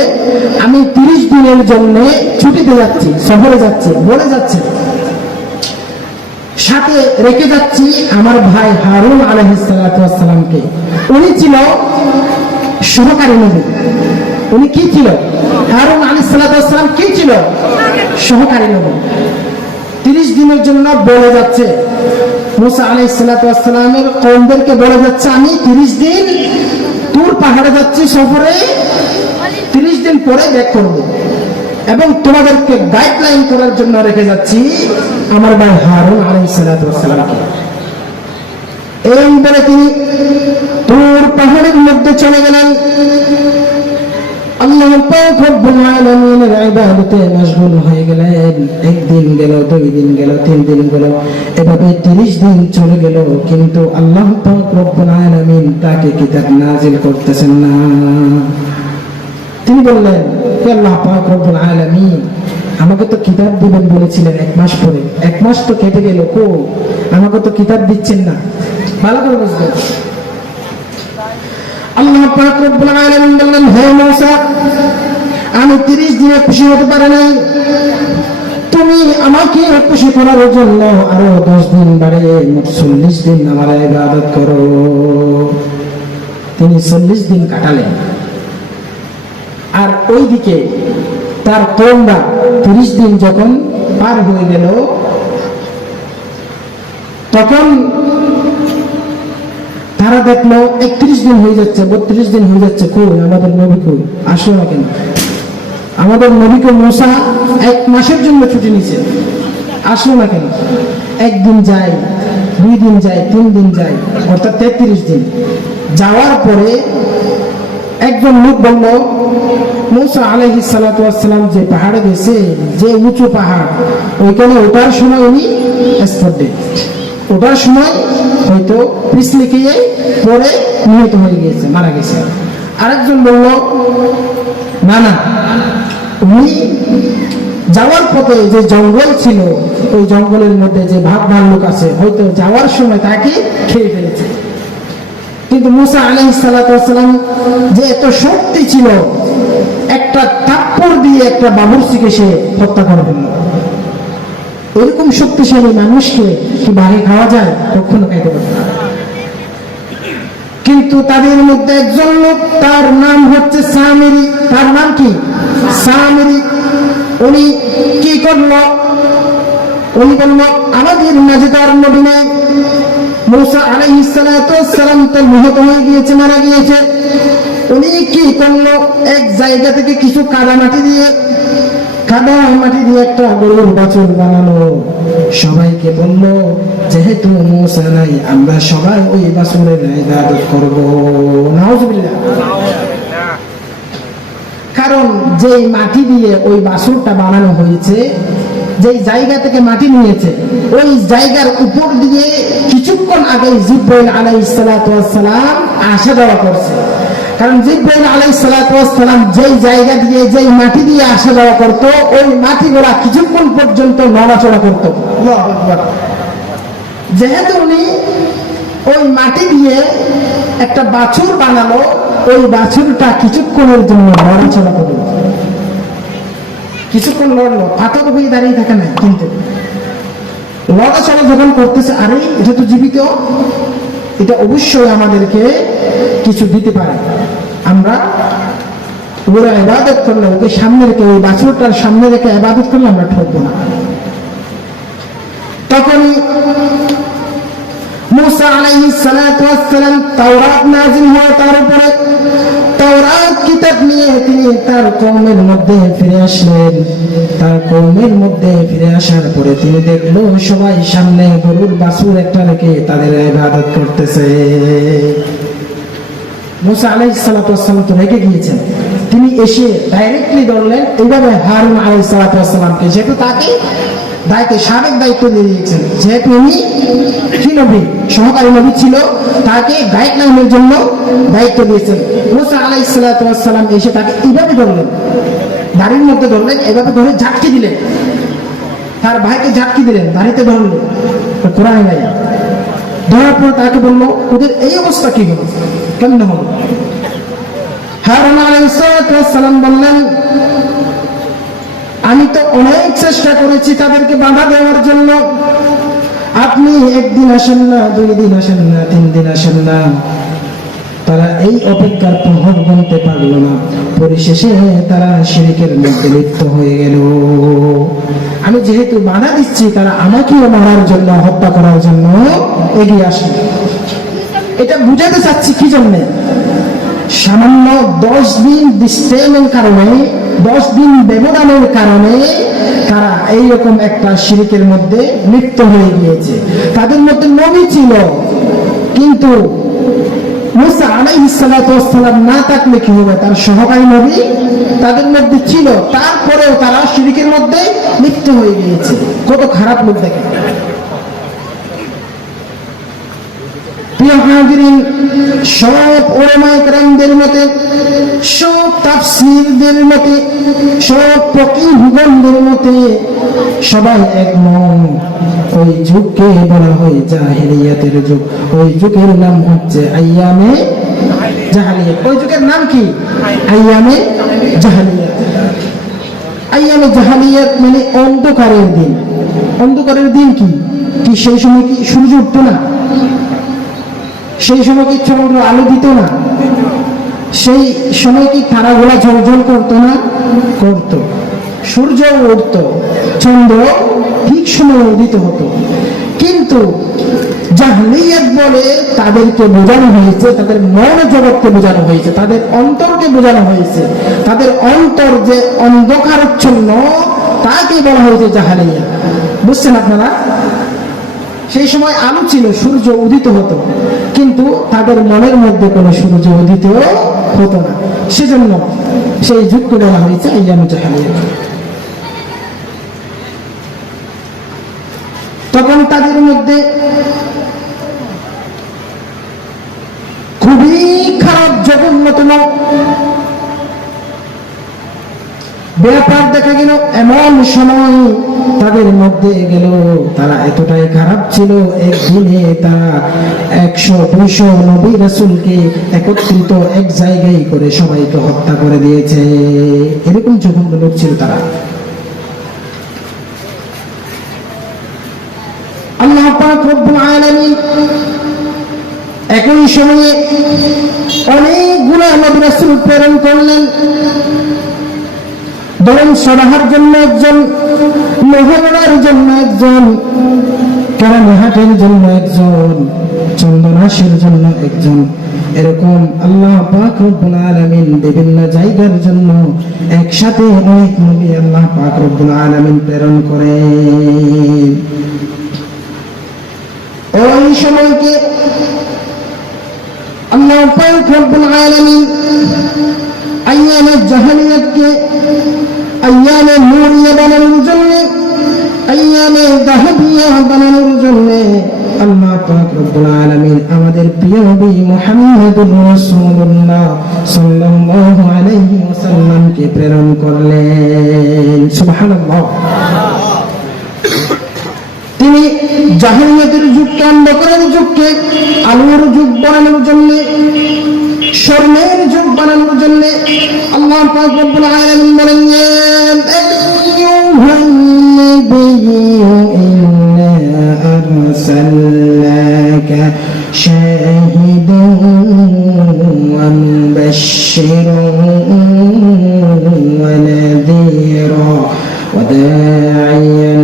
আমি 30 দিনের জন্য ছুটিতে যাচ্ছি, সফরে যাচ্ছি বলে যাচ্ছে। সাথে রেখে যাচ্ছি আমার ভাই হারুন আলাইহিস সালাতু ওয়াস সালামকে। উনি ছিল সহকারী নবী। উনি কি ছিল? হারুন আলাইহিস সালাতু ওয়াস সালাম কি ছিল? সহকারী নবী। 30 দিনের জন্য বলে যাচ্ছে। মুসা আলাইহিস সালাতু ওয়াস সালামের কওমদেরকে বলে যাচ্ছে, আমি 30 দিন তুর পাহাড়ে যাচ্ছি সফরে, 30 দিন পরে ব্যাক করব এবং তোমাদেরকে গাইডলাইন করার জন্য রেখে যাচ্ছি আমার ভাই হারুন আলাইহিস সালাতু ওয়াস সালামকে। এই বলে তিনি তুর পাহাড়ের মধ্যে চলে গেলেন। আল্লাহ পাক রব্বুল আলামিনের ইবাদতে মশগুল হয়ে গেলেন। একদিন গেল, 2 দিন গেল, 3 দিন গেল, এভাবে 30 দিন চলে গেল, কিন্তু আল্লাহ পাক রব্বুল আলামিন তাকে কিতাব নাযিল করতেছেন না। তিনি বললেন, হে আল্লাহ পাক রব্বুল আলামিন, আমাকে তো কিতাব দিবেন বলেছিলেন 1 মাস পরে, 1 মাস তো কেটে গেল, কো আমাকে তো কিতাব দিচ্ছেন না। ভালো করে বুঝবেন। আল্লাহ পাক রব্বুল আলামিন বললেন, হে মূসা, আমি 30 দিনে খুশি হতে পারি নাই, তুমি আমাকে খুশি করার জন্য আরো 10 দিন বাড়িয়ে মোট 40 দিন আমার ইবাদত করো। তিনি 40 দিন কাটালেন। আর ওইদিকে তার কওমরা 30 দিন যখন পার হয়ে গেল, তখন তারা দেখলো 31 দিন হয়ে যাচ্ছে, 32 দিন হয়ে যাচ্ছে, কই আমাদের নবী কই, আসলো না কেন? আমাদের নবীকে মূসা 1 মাসের জন্য ছুটি নিছে, আসলো না কেন? 1 দিন যায়, 2 দিন যায়, 3 দিন যায়, অর্থাৎ 33 দিন যাওয়ার পরে একজন লোক বলল, মূসা আলাইহিস সালাতু ওয়াস সালাম যে পাহাড়ে গেছে, যে উঁচু পাহাড়, ওইখানে ওঠার সময় উনি স্পট ডেড, ওঠার সময় হয়তো পিছলে গিয়ে পরে নিহত হয়ে গিয়েছে, মারা গেছে। আরেকজন বলল, না না, উনি যাওয়ার পথে যে জঙ্গল ছিল, ওই জঙ্গলের মধ্যে যে ভাল্লুক আছে, হয়তো যাওয়ার সময় তাকে খেয়ে ফেলেছে। কিন্তু মূসা আলাইহিস সালাতু ওয়াস সালাম যে এত শক্তি ছিল, একটা থাপ্পড় দিয়ে একটা বাবুর্চিকে সে হত্যা করে ফেলল। এরকম শক্তিশালী মানুষকে কি বাঘে খাওয়া যায়? কখনো খাইতে পারে না। কিন্তু তাদের মধ্যে একজন লোক, তার নাম হচ্ছে সামিরি। তার নাম কি? সামিরি। উনি কি করলো? উনি বলল, আমাদের মাঝে তার নবী নাই, মূসা আলাইহিস সালাতু ওয়াস সালাম তো নিহত হয়ে গিয়েছে, মারা গিয়েছে। উনি কি করলো? এক জায়গা থেকে কিছু কাদা মাটি দিয়ে একটা গরুর বাছুর বানালো। সবাইকে বলল, যেহেতু মূসা নাই, আমরা সবাই ওই বাছুরের ইবাদত করব। নাউজুবিল্লাহ। কারণ যে মাটি দিয়ে ওই বাছুরটা বানানো হয়েছে, যেই জায়গা থেকে মাটি নিয়েছে, ওই জায়গার উপর দিয়ে কিছুক্ষণ আগে জিবরাইল আলাইহিস সালাতু ওয়াস সালাম আসা যাওয়া করছে। কারণ জিবরাইল আলাইহিস সালাতু ওয়াস সালাম যেই জায়গা দিয়ে, যেই মাটি দিয়ে আসা যাওয়া করতো, ওই মাটিগুলা কিছুক্ষণ পর্যন্ত নড়াচড়া করতো। আল্লাহু আকবার। যেহেতু উনি ওই মাটি দিয়ে একটা বাছুর বানালো, ওই বাছুরটা কিছুক্ষণের জন্য নড়াচড়া করলো, কিছুক্ষণ লড়লো, পাথর হয়ে দাঁড়িয়ে থাকে না, কিন্তু লড়াচড়া যখন করতেছে, আরে এটা তো জীবিত, এটা অবশ্যই আমাদেরকে কিছু দিতে পারে। আমরা ওরা ইবাদত করলে, ওকে সামনে রেখে, ওই বাছুরটার সামনে রেখে ইবাদত করলে আমরা ঠকবো না। তখনই মূসা আলাইহিস সালাতু ওয়াস সালাম তাওরাত নাযিল হয় তার উপরে। তাওরাত কিতাব নিয়ে তিনি তার কওমের মধ্যে ফিরে আসলেন। তার কওমের মধ্যে ফিরে আসার পরে তিনি দেখলো সবাই সামনে গরুর বাছুর একটা রেখে তাদের ইবাদত করতেছে। মূসা আলাইহিস সালাতু ওয়াস সালাম তো রেখে গিয়েছেন, তিনি এসে ডাইরেক্টলি ধরলেন এইভাবে হারুন আলাইহিস সালাতু ওয়াস সালামকে, যেহেতু তাকে সাবেক দায়িত্ব দিয়ে দিয়েছেন, যেহেতু উনি কি নবী, সহকারী নবী ছিল, তাকে গাইডলাইনের জন্য দায়িত্ব দিয়েছেন। মূসা আলাইহিস সালাতু ওয়াস সালাম এসে তাকে এইভাবে ধরলেন, দাড়ির মধ্যে ধরলেন, এভাবে ধরে ঝাটকি দিলেন, তার ভাইকে ঝাটকি দিলেন, দাড়িতে ধরলেন, কোরআনে নাই। ধরার পর তাকে বললো, ওদের এই অবস্থা কি হলো, কেমন হলো? হারুন আলাইহিস সালাতু ওয়াস সালাম বললেন, আমি তো অনেক চেষ্টা করেছি তাদেরকে বাধা দেওয়ার জন্য, আপনি 1 দিন আসেন না, 2 দিন আসেন না, 3 দিন আসেন না, তারা এই অপেক্ষার প্রহর গুনতে পারলো না। পরিশেষে তারা শিরকের মধ্যে লিপ্ত হয়ে গেল। আমি যেহেতু বাধা দিচ্ছি, তারা আমাকেও মারার জন্য, হত্যা করার জন্য এগিয়ে আসে। এটা বুঝাতে চাচ্ছি কি জন্যে? সামান্য 10 দিন ডিস্টেন্সের কারণে, 10 দিন ব্যবধানের কারণে তারা এইরকম একটা শিরকের মধ্যে লিপ্ত হয়ে গিয়েছে। তাদের মধ্যে নবী ছিল, কিন্তু মূসা আলাইহিস সালাতু ওয়াস সালাম না থাকলে কি হবে? তার সহকারী নবী তাদের মধ্যে ছিল, তারপরেও তারা শিরকের মধ্যে লিপ্ত হয়ে গিয়েছে। কত খারাপ লোক দেখে। প্রিয় হাজিরিন, সব উলামায়ে কেরামদের মতে, সব তাফসীরদের মতে, সব ফকিহগণদের মতে সবাই একমত, ওই যুগকে বলা হয় জাহেলিয়াতের যুগ। ওই যুগের নাম হচ্ছে আইয়ামে জাহেলিয়াত। ওই যুগের নাম কি? আইয়ামে জাহেলিয়াত। আইয়ামে জাহেলিয়াত মানে অন্ধকারের দিন। অন্ধকারের দিন কি? সেই সময় কি সূর্য উঠতো না? সেই সময় কি চন্দ্র আলো দিত না? সেই সময় কি তারাগুলা ঝলঝল করতো না? করতো। সূর্য উঠতো, চন্দ্র ঠিক সময় উদিত হতো। কিন্তু জাহলিয়াত বলে তাদেরকে বোঝানো হয়েছে, তাদের মন জগৎকে বোঝানো হয়েছে, তাদের অন্তরকে বোঝানো হয়েছে। তাদের অন্তর যে অন্ধকারাচ্ছন্ন, তাকে বলা হয়েছে জাহলিয়াত। বুঝছেন আপনারা? সেই সময় আলো ছিল, সূর্য উদিত হতো, কিন্তু তাদের মনের মধ্যে কোনো সূর্য উদিত হতো না। সেজন্য সেই যুগকে বলা হয়েছে আইয়ামে জাহেলিয়াত। তখন তাদের মধ্যে খুবই খারাপ জঘন্যতম ব্যাপার দেখা গেল। এমন সময় তাদের মধ্যে গেল, তারা এতটাই খারাপ ছিল, একদিনে তারা 100-200 নবী রাসূলকে একত্রিত এক জায়গায় করে সবাইকে হত্যা করে দিয়েছে। এরকম জঘন্য লোক ছিল তারা। আল্লাহ পাক রব্বুল আলামিন একই সময়ে অনেকগুলো নবী রাসূল প্রেরণ করলেন। ধরেন সরাহার জন্য একজন, লোহাগড়ার জন্য একজন, কেরানীহাটের জন্য একজন, চন্দনাশের জন্য একজন, এরকম আল্লাহ পাক রব্বুল আলামিন বিভিন্ন জায়গার জন্য একসাথে অনেক নবী আল্লাহ পাক রব্বুল আলামিন প্রেরণ করেন। ওই সময়কে আল্লাহ পাক রব্বুল আলামিন আইয়ামে জাহেলিয়াতকে আইয়ামে নূরিয়া বানানোর জন্য, আইয়ামে যাহাবিয়া বানানোর জন্য আল্লাহ পাক রব্বুল আলামিন আমাদের প্রিয় নবী মুহাম্মদুর রাসূলুল্লাহ সাল্লাল্লাহু আলাইহি ওয়াসাল্লামকে প্রেরণ করলেন। সুবহানাল্লাহ। তিনি জাহেলিয়াতের যুগকে, অন্ধকারের যুগকে আলোর যুগ বানানোর জন্য, স্বর্ণের যুগ বানানোর জন্য আল্লাহ পাক রব্বুল আলামিন বলেন, আইয়ুহান নাবিয়্যু ইন্না আরসালনাকা শাহিদান ওয়া মুবাশশিরান ওয়া নাযীরা ওয়া দা'iyan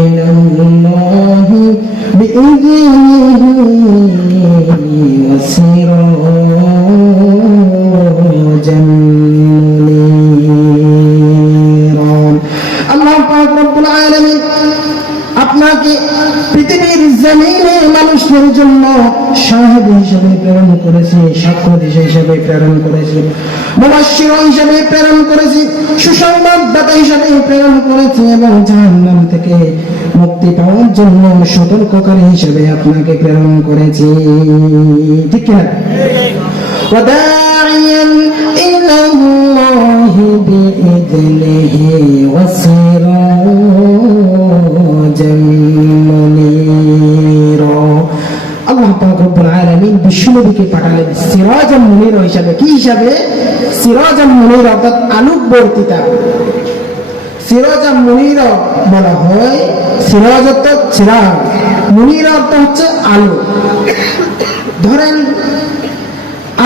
ইলা আল্লাহি বিইذنিহি ওয়া সিরাজান মুনীরা। আল্লাহ পাক রব্বুল আলামিন আপনাকে পৃথিবীর জমিনে মানুষের জন্য শাহিদ হিসেবে প্রেরণ করেছে, সাক্ষ্য হিসেবে প্রেরণ করেছে, মুবাশশির হিসেবে প্রেরণ করেছে, সুসংবাদদাতা হিসেবে প্রেরণ করেছে, এবং জাহান্নাম থেকে মুক্তি পাওয়ার জন্য সতর্ককারী হিসেবে আপনাকে প্রেরণ করেছে। ঠিক কিনা? ওয়াদাইয়ান ইলাল্লাহি বিইذনিহি ওয়া সিরাজান মুনীরা। আল্লাহ পাক রব্বুল আলামিন বিশ্বনবীকে পাঠালেন সিরাজান মুনীরা হিসাবে। কি হিসাবে? সিরাজান মুনীরা অর্থাৎ আলোকবর্তিতা। সিরাজান মুনীরা বলা হয়, সিরাজ অর্থাৎ চিরাগ, মুনীরা অর্থ হচ্ছে আলো। ধরেন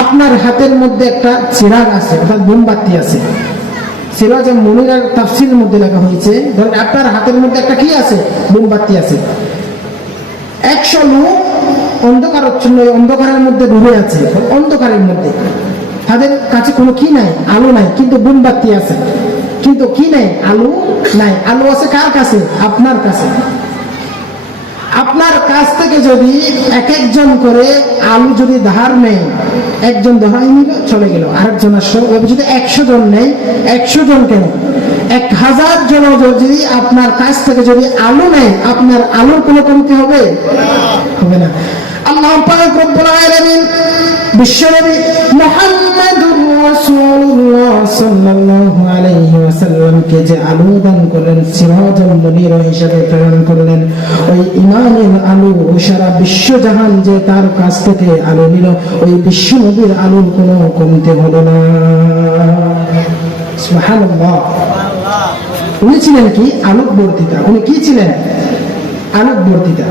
আপনার হাতের মধ্যে একটা চিরাগ আছে, অর্থাৎ মোমবাতি আছে। সিরাজান মুনীরার তাফসীরের মধ্যে লেখা হয়েছে, ধরেন আপনার হাতের মধ্যে একটা কি আছে? মোমবাতি আছে। 100 লোক অন্ধকারাচ্ছন্ন, অন্ধকারের মধ্যে ডুবে আছে, অন্ধকারের মধ্যে, তাদের কাছে কোনো কি নাই? আলো নাই, কিন্তু মোমবাতি আছে। কিন্তু কি নাই? আলো নাই। আলো আছে কার কাছে? আপনার কাছে। আপনার কাছ থেকে যদি এক একজন করে আলো যদি ধার নেই, একজন ধরাই নিল, চলে গেল, আরেকজন আসলো, যদি 100 জন নেই, 100 জন কেন 1000 জন যদি আপনার কাছ থেকে যদি আলো নেয়, আপনার আলোর কোনো কমতি হবে? হবে না। আল্লাহ পাক রব্বুল আলামিন বিশ্বনবী মুহাম্মদুর রাসূলুল্লাহ সাল্লাল্লাহু আলাইহি ওয়াসাল্লামকে যে আলো দান করলেন, সিরাজাল মুনির হিসেবে প্রেরণ করলেন, ওই ইমানের আলো সারা বিশ্বজাহান যে তার কাছ থেকে আলো নিল, ওই বিশ্বনবীর আলোর কোনো কমতি হলো না। সুবহানাল্লাহ। উনি ছিলেন কি? আলোকবর্তিতা। উনি কি ছিলেন? আলোকবর্তিতা।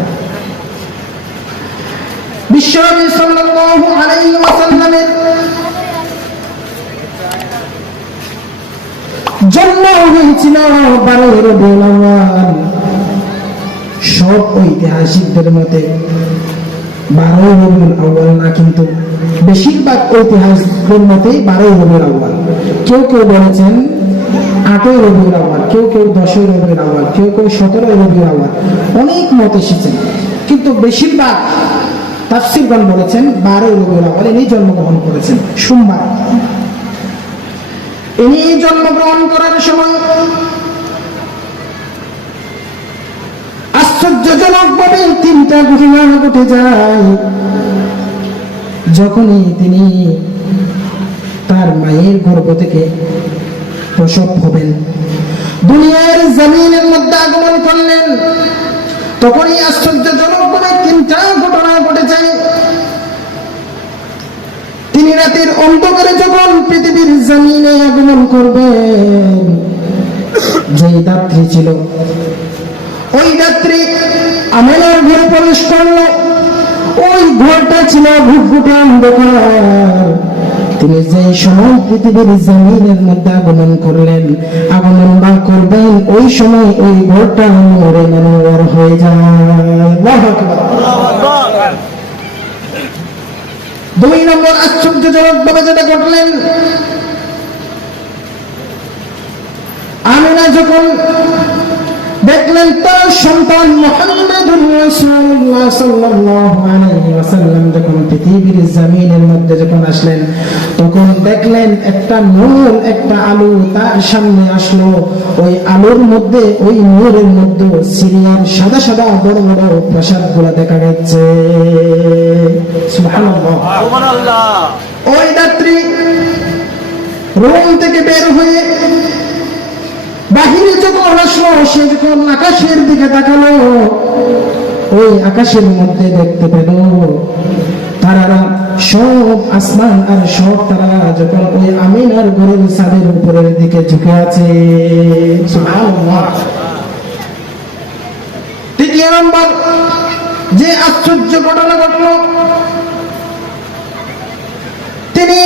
বিশ্বনবী সাল্লাল্লাহু আলাইহি ওয়াসাল্লামের জন্ম হয়েছিল 12 রবিউল আউয়াল। সব ঐতিহাসিকদের মতে 12 রবিউল আউয়াল না, কিন্তু বেশিরভাগ ঐতিহাসিকদের মতে 12 রবিউল আউয়াল। কেউ কেউ বলেছেন 8 রবিউল আউয়াল, কেউ কেউ 10 রবিউল আউয়াল, কেউ কেউ 17 রবিউল আউয়াল। অনেক মত এসেছেন, কিন্তু বেশিরভাগ তাফসীরগণ বলেছেন 12 রবিউল আউয়াল ইনি জন্মগ্রহণ করেছেন, সোমবার। ইনি জন্মগ্রহণ করার সময় আশ্চর্যজনকভাবে 3টা ঘটনা ঘটে যায়। যখনই তিনি তার মায়ের গর্ভ থেকে প্রসব হবেন, দুনিয়ার জমিনের মধ্যে আগমন করলেন, তখনই আশ্চর্যজনকভাবে 3টা ঘটনা ঘটে যায়। তিনি রাতের অন্ধকারে যখন পৃথিবীর জমিনে আগমন করবেন, যেই রাত্রি ছিল, ওই রাত্রি আমেনার ঘরে প্রবেশ করল। ওই ঘরটা ছিল ঘুটঘুটে অন্ধকার। তিনি যেই সময় পৃথিবীর জমিনের মধ্যে আগমন করলেন, আগমন বা করবেন, ওই সময় ওই ঘরটা নূরে মনোহর হয়ে যায়। আল্লাহু আকবার। 2 নম্বর আশ্চর্যজনক ভাবে যেটা ঘটলেন, আমিনা যখন দেখলেন তার সন্তান মুহাম্মদুর রাসূলুল্লাহ সাল্লাল্লাহু আলাইহি ওয়াসাল্লাম যখন পৃথিবীর জমিনের মধ্যে যখন আসলেন, তখন দেখলেন একটা নূর, একটা আলো তার সামনে আসলো। ওই আলোর মধ্যে, ওই নূরের মধ্যে সিরিয়ার সাদা সাদা বড় বড় প্রাসাদগুলো দেখা যাচ্ছে। সুবহানাল্লাহ, সুবহানাল্লাহ। ওই রাত্রি রোম থেকে বের হয়ে বাহিরে যখন আসলো, সে যখন আকাশের দিকে তাকালো, ওই আকাশের মধ্যে দেখতে পেল তারারা, সব আসমান আর সব তারা যখন ওই আমিনার ঘরের ছাদের উপরের দিকে ঝুঁকে আছে। সুবহানাল্লাহ। 3 নম্বর যে আশ্চর্য ঘটনা ঘটল, তিনি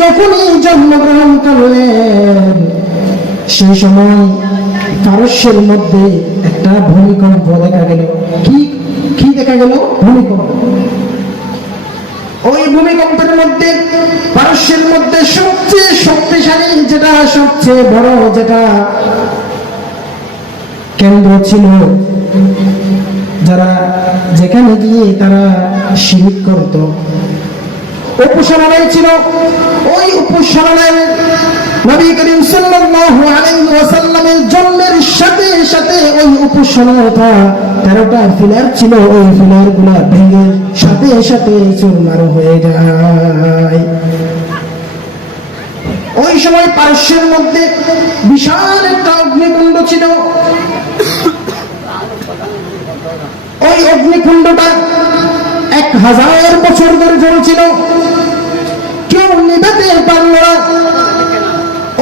যখনই জন্মগ্রহণ করলেন, সেই সময় পারস্যের মধ্যে একটা ভূমিকম্প দেখা গেল। কি দেখা গেল? ভূমিকম্প। ওই ভূমিকম্পের মধ্যে পারস্যের মধ্যে সবচেয়ে শক্তিশালী, যেটা সবচেয়ে বড়, যেটা কেন্দ্র ছিল, যারা যেখানে গিয়ে তারা শিরক করত, উপাসনালয় ছিল। ওই উপাসনালয়ে নবী করিম সাল্লাল্লাহু আলাইহি ওয়াসাল্লামের জন্মের সাথে সাথে ওই উপাসনালয়টা 13টা পিলার ছিল, ওই পিলারগুলো ভেঙে সাথে সাথে চুরমার হয়ে যায়। ওই সময় পারস্যের মধ্যে বিশাল একটা অগ্নিকুণ্ড ছিল। ওই অগ্নিকুণ্ডটা 1000 বছর ধরে জ্বলছিল, কেউ নিভাতে পারল না।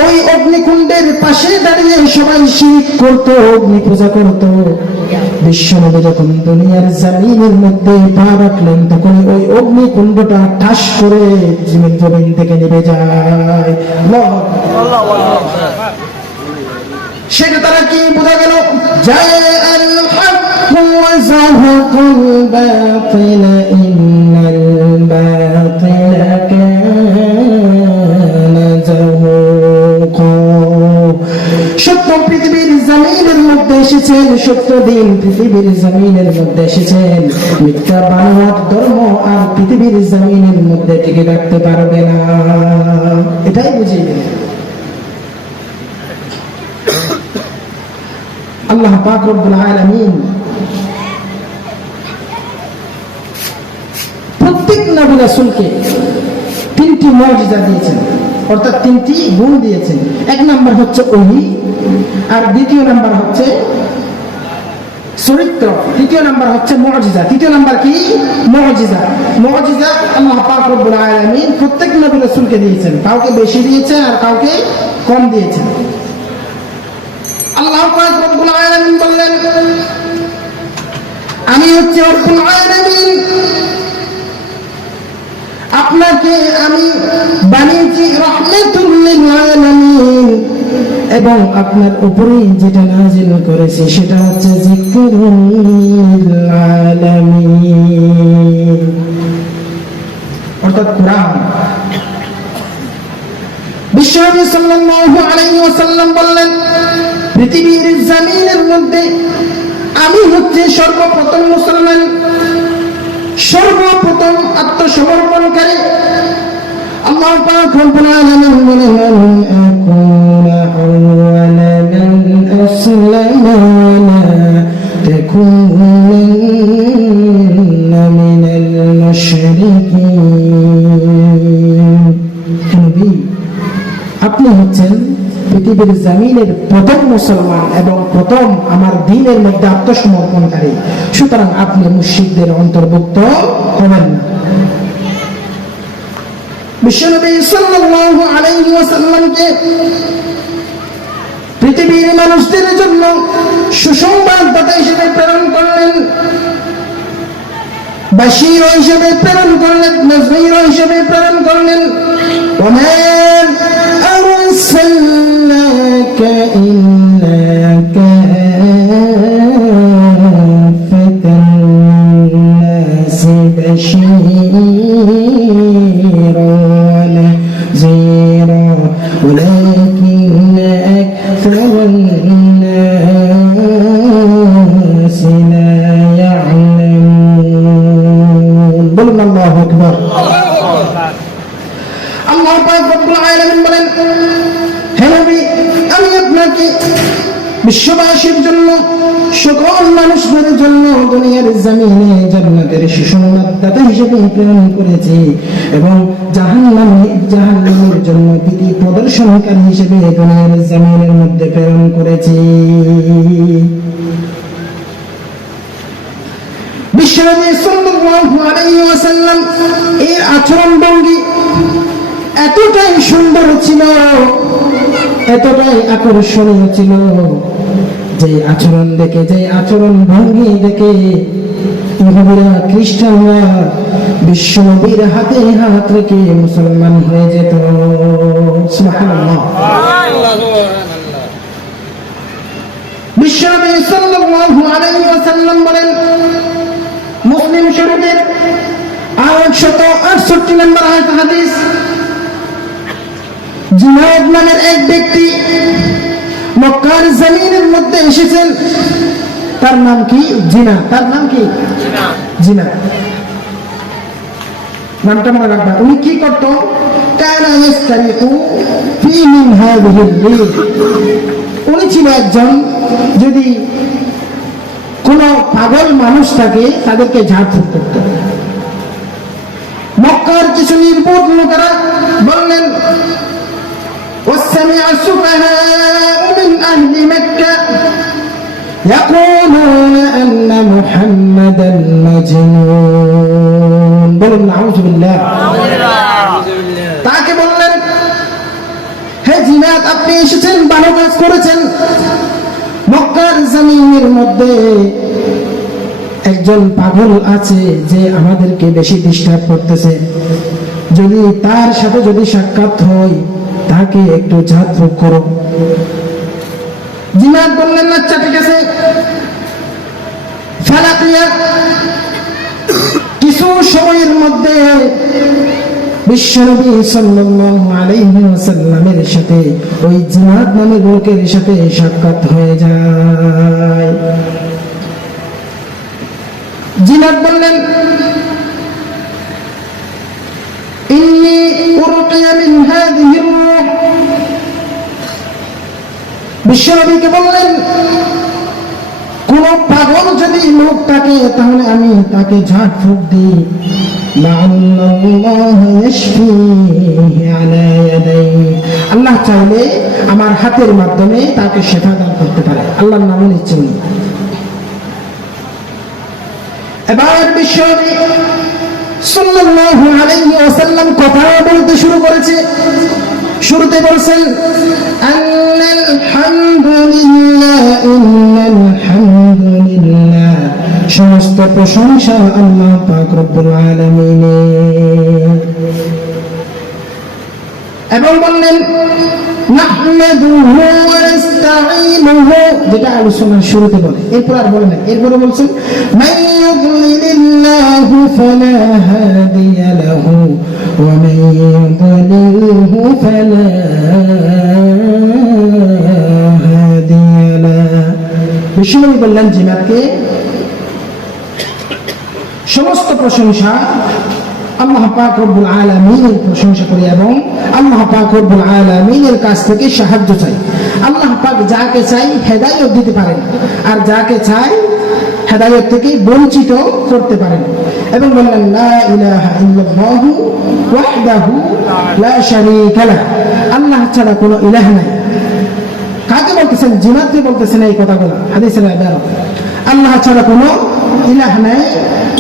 ওই অগ্নিকুণ্ডের পাশে দাঁড়িয়ে সবাই শিরক করত, অগ্নি পূজা করত। বিশ্বনবী যখন দুনিয়ার জমিনের মধ্যে পা রাখলেন, তখন ওই অগ্নিকুণ্ডটা ঠাস করে জমিন থেকে নেমে যায়। সেটা তারা কি বোঝা গেল? জাআল হক ওয়া যাহাকাল বাতিল ইন্নাল বাতিলা কানা যাহুকা। সত্য পৃথিবীর জমিনের মধ্যে এসেছেন, সত্য দিন পৃথিবীর জমিনের মধ্যে এসেছেন। মিথ্যা বানোয়াট ধর্ম আর পৃথিবীর জমিনের মধ্যে টিকে রাখতে পারবে না। এটাই বুঝিয়ে দিলেন আল্লাহ পাক রব্বুল আলামিন। নবী রাসূলকে তিনটি মুজিজা দিয়েছেন, অর্থাৎ তিনটি গুণ দিয়েছেন। এক নাম্বার হচ্ছে ওহী, আর দ্বিতীয় নাম্বার হচ্ছে চরিত্র, তৃতীয় নাম্বার হচ্ছে মুজিজা। তৃতীয় নাম্বার কি? মুজিজা। মুজিজা আল্লাহ পাক রব্বুল আলামিন প্রত্যেক নবী রাসূলকে দিয়েছেন, কাউকে বেশি দিয়েছেন আর কাউকে কম দিয়েছেন। আল্লাহ পাক রব্বুল আলামিন বললেন, আমি হচ্ছে রব্বুল আলামিন, আপনাকে আমি বানিয়েছি রাহমাতুল লিল আলামিন, এবং আপনার উপরে যেটা নাযিল করেছি সেটা হচ্ছে যিকরুল লিল আলামিন, অর্থাৎ কোরআন। বিশ্বনবী সাল্লাল্লাহু আলাইহি ওয়াসাল্লাম বললেন, পৃথিবীর জমিনের মধ্যে আমি হচ্ছে সর্বপ্রথম মুসলমান, সর্বপ্রথম আত্মসমর্পণকারী। আল্লাহ পাক রব্বুল আলামিন বলেন, আকুনা আউয়ালা মান আসলামা তাকুনা মিনাল মুশরিকিন। নবী, আপনি হচ্ছেন পৃথিবীর জমিনের প্রথম মুসলমান এবং প্রথম আমার দ্বীনের মধ্যে আত্মসমর্পণকারী, সুতরাং আপনি মুশরিকদের অন্তর্ভুক্ত হবেন না। বিশ্বনবী সাল্লাল্লাহু আলাইহি ওয়াসাল্লামকে পৃথিবীর মানুষদের জন্য সুসংবাদদাতা হিসেবে প্রেরণ করলেন, বাশীর হিসেবে প্রেরণ করলেন, নাযীর হিসেবে প্রেরণ করলেন। ওমা আরসালনাকা ইল্লা কাফাতান লিন-নাসি বাশীরা ওয়া নাযীরা ওয়ালাকিন্না আকসারান নাসি লা ইয়া'লামুন। বলুন আল্লাহু আকবার। আল্লাহ পাক রব্বুল আলামিন বলেন, হে নবী, আমি আপনাকে বিশ্ববাসীর জন্য, সকল মানুষদের জন্য দুনিয়ার জমিনে জান্নাতের সুসংবাদদাতা হিসেবে প্রেরণ করেছি, এবং জাহান্নামের জন্য ভীতি প্রদর্শনকারী হিসেবে দুনিয়ার জমিনের মধ্যে প্রেরণ করেছি। বিশ্বনবী সাল্লাল্লাহু আলাইহি ওয়াসাল্লাম এর আচরণ ভঙ্গি এতটাই সুন্দর ছিল, এতটাই আকর্ষণীয় ছিল, যে আচরণ দেখে, যে আচরণ ভঙ্গি দেখে ইহুদিরা, খ্রিস্টানরা বিশ্বনবীর হাতে হাত রেখে মুসলমান হয়ে যেত। সুবহানাল্লাহ। বিশ্বনবী সাল্লাল্লাহু আলাইহি ওয়াসাল্লাম বলেন, মুসলিম শরীফের 868 নম্বর হাদিস, জিনাদ নামের এক ব্যক্তি মক্কার জমিনের মধ্যে এসেছেন। তার নাম কি? জিনা। তার নাম কি? জিনা। নামটা মনে রাখবা। উনি কি করত? কানা ইস্তারিকু ফি মিন হাযিহিল রিহ। উনি ছিল একজন, যদি কোন পাগল মানুষ থাকে তাদেরকে ঝাড়ফুঁক করত। মক্কার কিছু নির্বোধ লোকেরা বললেন, وَسَمِعَ السُّفَهَاءُ مِنْ أَهْلِ مَكَّةَ يَقُولُونَ أَنَّ مُحَمَّدًا مَجْنُونٌ। বলুন নাউযু বিল্লাহ। তাকে বললেন, হে জিনাত, আপনি এসেছেন, ভালো কাজ করেছেন। মক্কার জমিনের মধ্যে একজন পাগল আছে যে আমাদেরকে বেশি ডিস্টার্ব করতেছে, যদি তার সাথে যদি সাক্ষাৎ হয় তাকে একটু ঝাড়ফুঁক করো। জিনাত বললেন, আচ্ছা ঠিক আছে। ফালাকিয়া, কিছু সময়ের মধ্যে বিশ্বনবী সাল্লাল্লাহু আলাইহি ওয়াসাল্লামের সাথে ওই জিনাত নামের লোকের সাথে সাক্ষাৎ হয়ে যায়। জিনাত বললেন, ইন্নী উরকিয়া মিন হাযিহি রূহ। বিশ্বনবীকে বললেন, কোন পাগল যদি লোক থাকে তাহলে আমি তাকে ঝাড় ফুঁক দিই, আল্লাহ চাইলে আমার হাতের মাধ্যমে তাকে শেফা দান করতে পারে। আল্লাহর নাম নিচ্ছে। এবার বিশ্বনবী সাল্লাল্লাহু আলাইহি ওয়াসাল্লাম কথা বলতে শুরু করেছে। শুরুতে বলছেন আন্নাল হামদুলিল্লাহ, ইন্নাল হামদুলিল্লাহ, সমস্ত প্রশংসা আল্লাহ পাক রব্বুল আলামিনের। এবং বললেন নাহমাদুহু ওয়া নাস্তাঈনুহু, যেটা আলোচনার শুরুতে বলে, এরপর আর বলেন না। এরপরে বলছেন মান ইউদ্লিলিল্লাহু ফালা হাদিয়া লাহু ওয়া মান ইউদ্লিলহু ফালা হাদিয়া লাহু। বিশ্বনবী বললেন জিনাতকে সমস্ত প্রশংসা আল্লাহ পাক রব্বুল আলামিনের প্রশংসা করি এবং আল্লাহ পাক রব্বুল আলামিনের কাছ থেকে সাহায্য চাই। আল্লাহ পাক যাকে চাই হেদায়েত দিতে পারেন, আর যাকে চাই হেদায়েত থেকে বঞ্চিত করতে পারেন। এবং বললেন লা ইলাহা ইল্লাল্লাহু ওয়াহদাহু লা শারীকা লাহ, আল্লাহ ছাড়া কোনো ইলাহ নাই। কাকে বলতেছেন? জিনাতকে বলতেছেন এই কথাগুলো হাদিসের ইবারত। আল্লাহ ছাড়া কোনো ইলাহ নাই,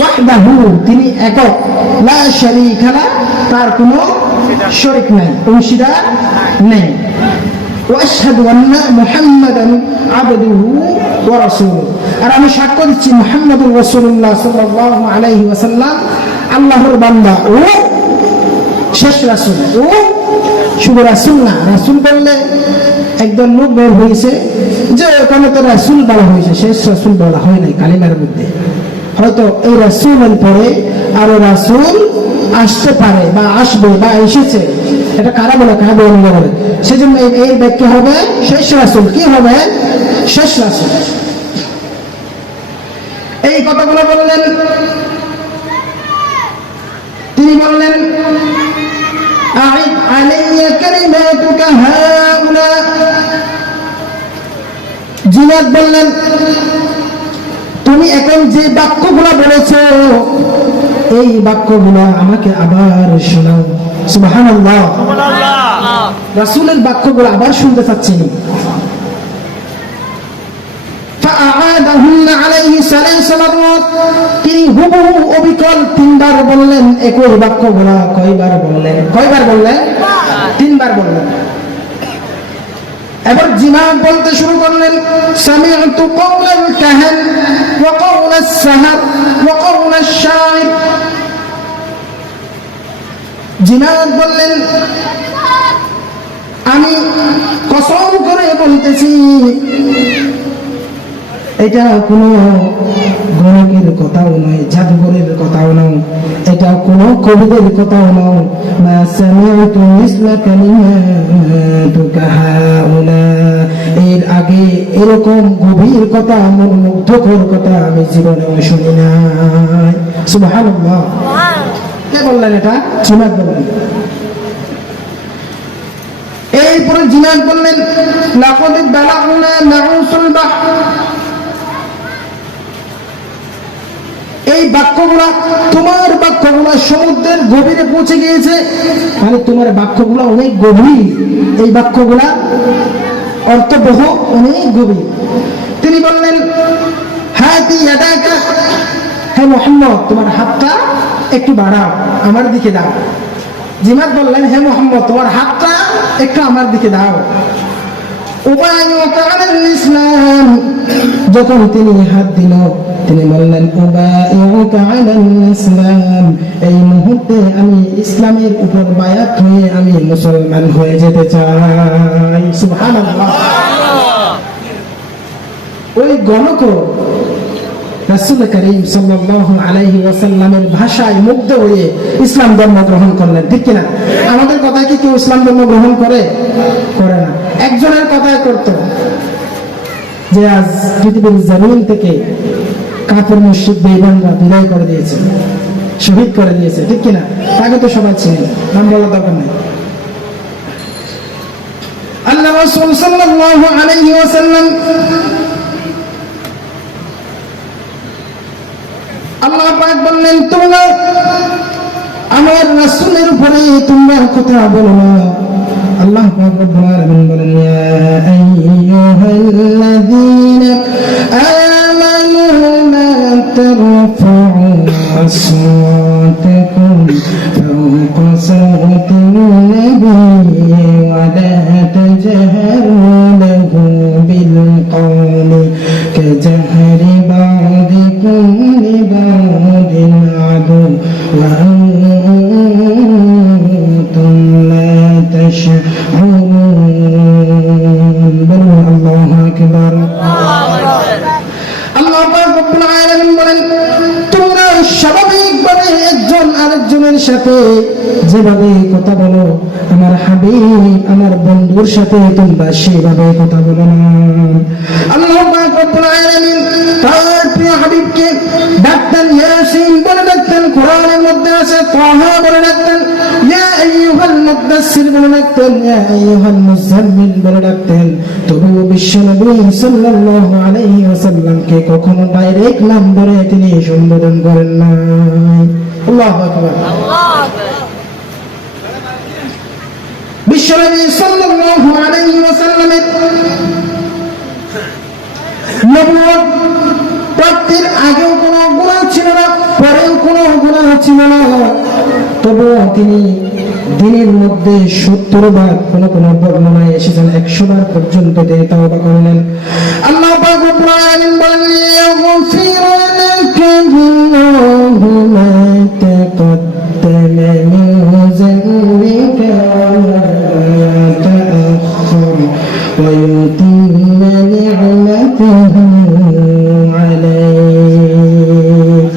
ওয়াহদাহু, তিনি একক, লা শারীকা লাহ, তার কোনো শরীক নাই, অংশীদার নেই। ওয়া আশহাদু আন্না মুহাম্মাদান আবদুহু ওয়া রাসূলুহু, আর আমি সাক্ষ্য দিচ্ছি মুহাম্মদুর রাসূলুল্লাহ সাল্লাল্লাহু আলাইহি ওয়াসাল্লাম আল্লাহর বান্দা ও শেষ রাসূল। ও শুধু রাসূল না, রাসূল বললে একদম লোক বের হয়েছে যে ওখানে তো রাসূল বলা হয়েছে, শেষ রাসূল বলা হয় নাই কালিমার মধ্যে। হয়তো এই রাসূলের পরে আরো রাসূল আসতে পারে বা আসবে বা এসেছে, এটা কারা বলে? কারা বলে? সেজন্য এই ব্যাখ্যা হবে শেষ রাসূল। কি হবে? শেষ রাসূল। এই কথাগুলো বললেন। তিনি বললেন আ'ইদ আলাইয়া কালিমাতুকা হাউলা। জিনাত বললেন তুমি এখন যে বাক্যগুলো বলেছো এই বাক্যগুলো আমাকে আবার শোনাও। সুবহানাল্লাহ, রাসূলের বাক্যগুলো আবার শুনতে চাচ্ছেন। ফাআদাহুন্না আলাইহি সালাসা মাররাত, তিনি হুবহু অবিকল তিনবার বললেন একই বাক্যগুলো। কয়বার বললেন? কয়বার বললেন? তিনবার বললেন। এবার জিনাত বলতে শুরু করলেন সামি'তু কওলাল কাহান ওয়া কওলাস সাহার ওয়া কওলাশ শাইর। জিনাত বললেন আমি কসম করে বলতেছি এটা কোনো গণকের কথাও নয়, জাদুঘরের কথাও নয়, এটা কোনো কবিদের কথাও নয়। মা সামি'তু মিসলা কালিমাতুকা হাউলা, এর আগে এরকম গভীর কথা, মনোমুগ্ধকর কথা আমি জীবনেও শুনি নাই। সুবহানাল্লাহ। কে বললেন এটা? জিনাত বললেন। এরপরে জিনাত বললেন লাকাদ বালাগনা নাউসুল বাহর, এই বাক্যগুলা, তোমার বাক্যগুলা সমুদ্রের গভীরে পৌঁছে গিয়েছে। মানে তোমার বাক্যগুলা অনেক গভীর, এই বাক্যগুলা অর্থবহ, অনেক গভীর। তিনি বললেন হাতি ইয়াদাকা, হে মুহাম্মদ তোমার হাতটা একটু বাড়াও, আমার দিকে দাও। জিনাত বললেন হে মুহাম্মদ তোমার হাতটা একটু আমার দিকে দাও। উবাইউকা আলাল ইসলাম, যখন তিনি হাত দিল তিনি বললেন উবাইউকা আলাল ইসলাম, এই মুহূর্তে আমি ইসলামের উপর বায়াত হয়ে আমি মুসলমান হয়ে যেতে চাই। সুবহানাল্লাহ। ওই গণক রাসূল করিম সাল্লাল্লাহু আলাইহি ওয়াসাল্লামের ভাষায় মুগ্ধ হয়ে ইসলাম ধর্ম গ্রহণ করলেন। ঠিক কিনা? আমাদের কথায় কি কেউ ইসলাম ধর্ম গ্রহণ করে? করে না। একজনের কথায় করত, যে আজ পৃথিবীর জমিন থেকে কাফের মুশরিক বেঈমানরা বিদায় করে দিয়েছে, শহীদ করে দিয়েছে। ঠিক কিনা? তাকে তো সবাই চেনে, নাম বলার দরকার নেই। আল্লাহ রাসূল সাল্লাল্লাহু আলাইহি ওয়াসাল্লাম পাক বললেন তোমরা আমার রাসূলের উপরে তোমরা কথা বলো না। আল্লাহ পাক রব্বুল আলামিন বলেন ইয়া আইয়ুহাল্লাযীনা আমানু লা তারফা'উ আসওয়াতাকুম ফাওqa সাওতিন নাবিয়্যি ওয়া লা তাজহারু লাহু বিল কওলি কাজহরি বা'দিকুম লিবা'দিন আদু ওয়া আনতুম লা তাশউরুন। বলুন আল্লাহু আকবার। আল্লাহ পাক রব্বুল আলামিন বলেন তোমরা স্বাভাবিকভাবে একজন আরেকজনের সাথে যেভাবে কথা বলো আমার হাবিব আমার বন্ধুর সাথে তোমরা সেভাবে কথা বলো না। আল্লাহ পাক রব্বুল আলামিন তার প্রিয় হাবিবকে ডাকতেন ইয়াসিন বলে ডাকতেন, কোরআনের মধ্যে আছে তাহা বলে ডাকতেন, ইয়া আইয়ুহাল মুদাসসির বলে ডাকতেন, ইয়া আইয়ুহাল মুযাম্মিল বলে ডাকতেন। তবুও বিশ্বনবী সাল্লাল্লাহু আলাইহি ওয়াসাল্লামকে কখনো ডাইরেক্ট নাম ধরে তিনি সম্বোধন করেন নাই। আল্লাহু আকবার। বিশ্বনবী সাল্লাল্লাহু আলাইহি ওয়াসাল্লামের নবুয়ত প্রাপ্তির আগেও কোনো গুনাহ ছিল না, পরেও কোনো গুনাহ ছিল না। তবুও তিনি দিনের মধ্যে 70 বার কোনো কোনো বর্ণনায় এসেছেন 100 বার পর্যন্ত তিনি তাওবা করলেন। আল্লাহ পাক রব্বুল আলামিন বলেন ইয়াগফিরু লাকা বিল্লাহু মা তাকদ্দামা মিন যানবিকা ওয়া তাআখার ওয়া yutimma নি'মাতাহু আলাইক।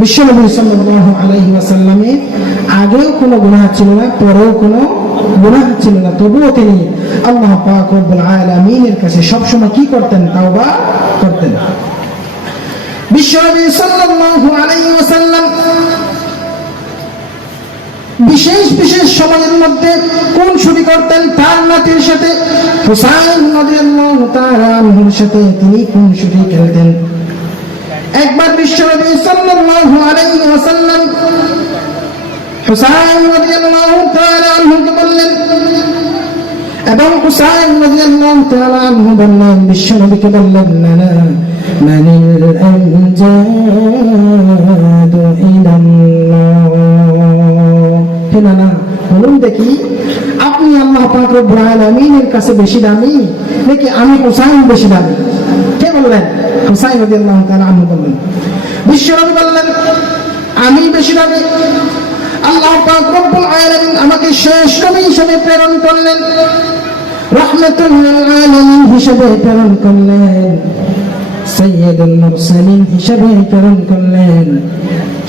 বিশ্বনবী সাল্লাল্লাহু আলাইহি ওয়াসাল্লামের আগেও কোনো গুনাহ ছিল না, পরেও কোনো গুনাহ ছিল না, তবুও তিনি আল্লাহ পাক রব্বুল আলামিনের কাছে সবসময় কি করতেন? তাওবা করতেন। বিশ্বনবী সাল্লাল্লাহু আলাইহি ওয়াসাল্লাম বিশেষ বিশেষ সময়ের মধ্যে কোন শুরু করতেন? তার নাতির সাথে হুসাইন রাদিয়াল্লাহু তাআলা আনহুর সাথে তিনি কোন শুরু খেলতেন। একবার বিশ্বনবী সাল্লাল্লাহু আলাইহি ওয়াসাল্লাম হুসাইন রাদিয়াল্লাহু তাআলা আনহুকে বললেন এবং হুসাইন রাদিয়াল্লাহু তাআলা আনহু বললেন বিশ্বনবীকে বললেন না না মানিল আমজাদু ইলাল্লাহ। হে না না বলুন দেখি আপনি আল্লাহ পাক রব্বুল আলামিনের কাছে বেশি দামি নাকি আমি হুসাইন বেশি দামি? কে বললেন? হুসাইন রাদিয়াল্লাহু তাআলা আনহু বললেন। বিশ্বনবী বললেন আমি বেশি দামি। আল্লাহ পাক রব্বুল আলামিন আমাকে শেষ নবী হিসেবে প্রেরণ করলেন, রাহমাতুল লিল আলামিন হিসেবে প্রেরণ করলেন, সাইয়্যিদুল মুরসালিন হিসেবে প্রেরণ করলেন।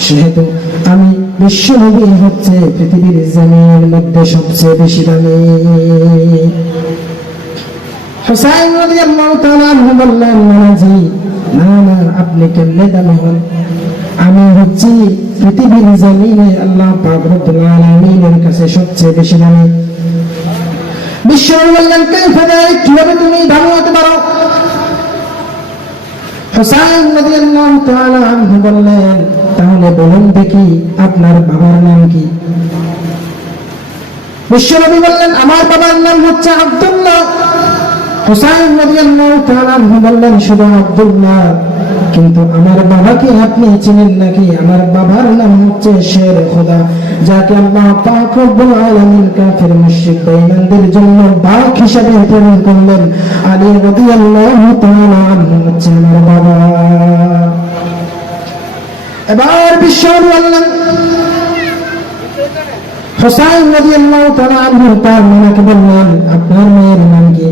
সেহেতু আমি বিশ্ব নবী হচ্ছে পৃথিবীর জমিনের মধ্যে সবচেয়ে বেশি দামি। হুসাইন রাদিয়াল্লাহু তাআলা আনহু বললেন নানাজি না না আপনি কেমনে দামি হন? আমি হচ্ছি পৃথিবীর জমিনে আল্লাহ পাক রব্বুল আলামিনের কাছে সবচেয়ে বেশি দামি। বিশ্বনবী বললেন কাইফা যালিক, কিভাবে তুমি দামি হতে পারো? হুসাইন রাদিয়াল্লাহু তাআলা আনহু বললেন তাহলে বলুন দেখি আপনার বাবার নাম কি? বিশ্বনবী বললেন আমার বাবার নাম হচ্ছে আব্দুল্লাহ। হুসাইন রাদিয়াল্লাহু তাআলা আনহু বললেন শুধু আব্দুল্লাহ, কিন্তু আমার বাবাকে আপনি চিনেন নাকি? আমার বাবার নাম হচ্ছে শের খোদা, যাকে আল্লাহ পাক রব্বুল আলামিন কাফির মুশরিক বেঈমানদের জন্য বাঘ হিসেবে প্রেরণ করলেন। আলী রাদিয়াল্লাহু তাআলা আনহু হচ্ছে আমার বাবা। এবার বিশ্বনবী বললেন হুসাইন রাদিয়াল্লাহু তাআলা আনহু তার মাকে বললেন আপনার মায়ের নাম কি?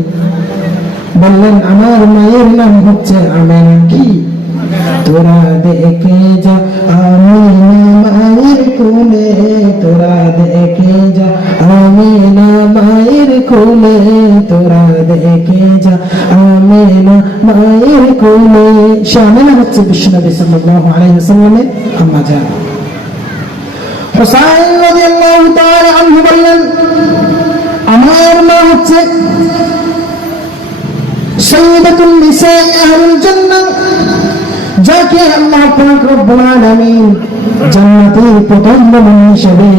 বললেন আমার মায়ের নাম হচ্ছে আমেনা। কি? তোরা দেখে যা আমিনা মায়ের কোলে, তোরা দেখে যা আমিনা মায়ের কোলে, তোরা দেখে যা আমিনা মায়ের কোলে। সে আমেনা হচ্ছে বিশ্বনবী সাল্লাল্লাহু আলাইহি ওয়াসাল্লামের আম্মা জান। হুসাইন রাদিয়াল্লাহু তাআলা আনহু বললেন আমার মা হচ্ছে সাইয়্যিদাতুন নিসাই আহলুল জান্নাহ, যাকে আল্লাহ পাক রব্বুল আলামিন জান্নাতের প্রথম মহিলা হিসেবে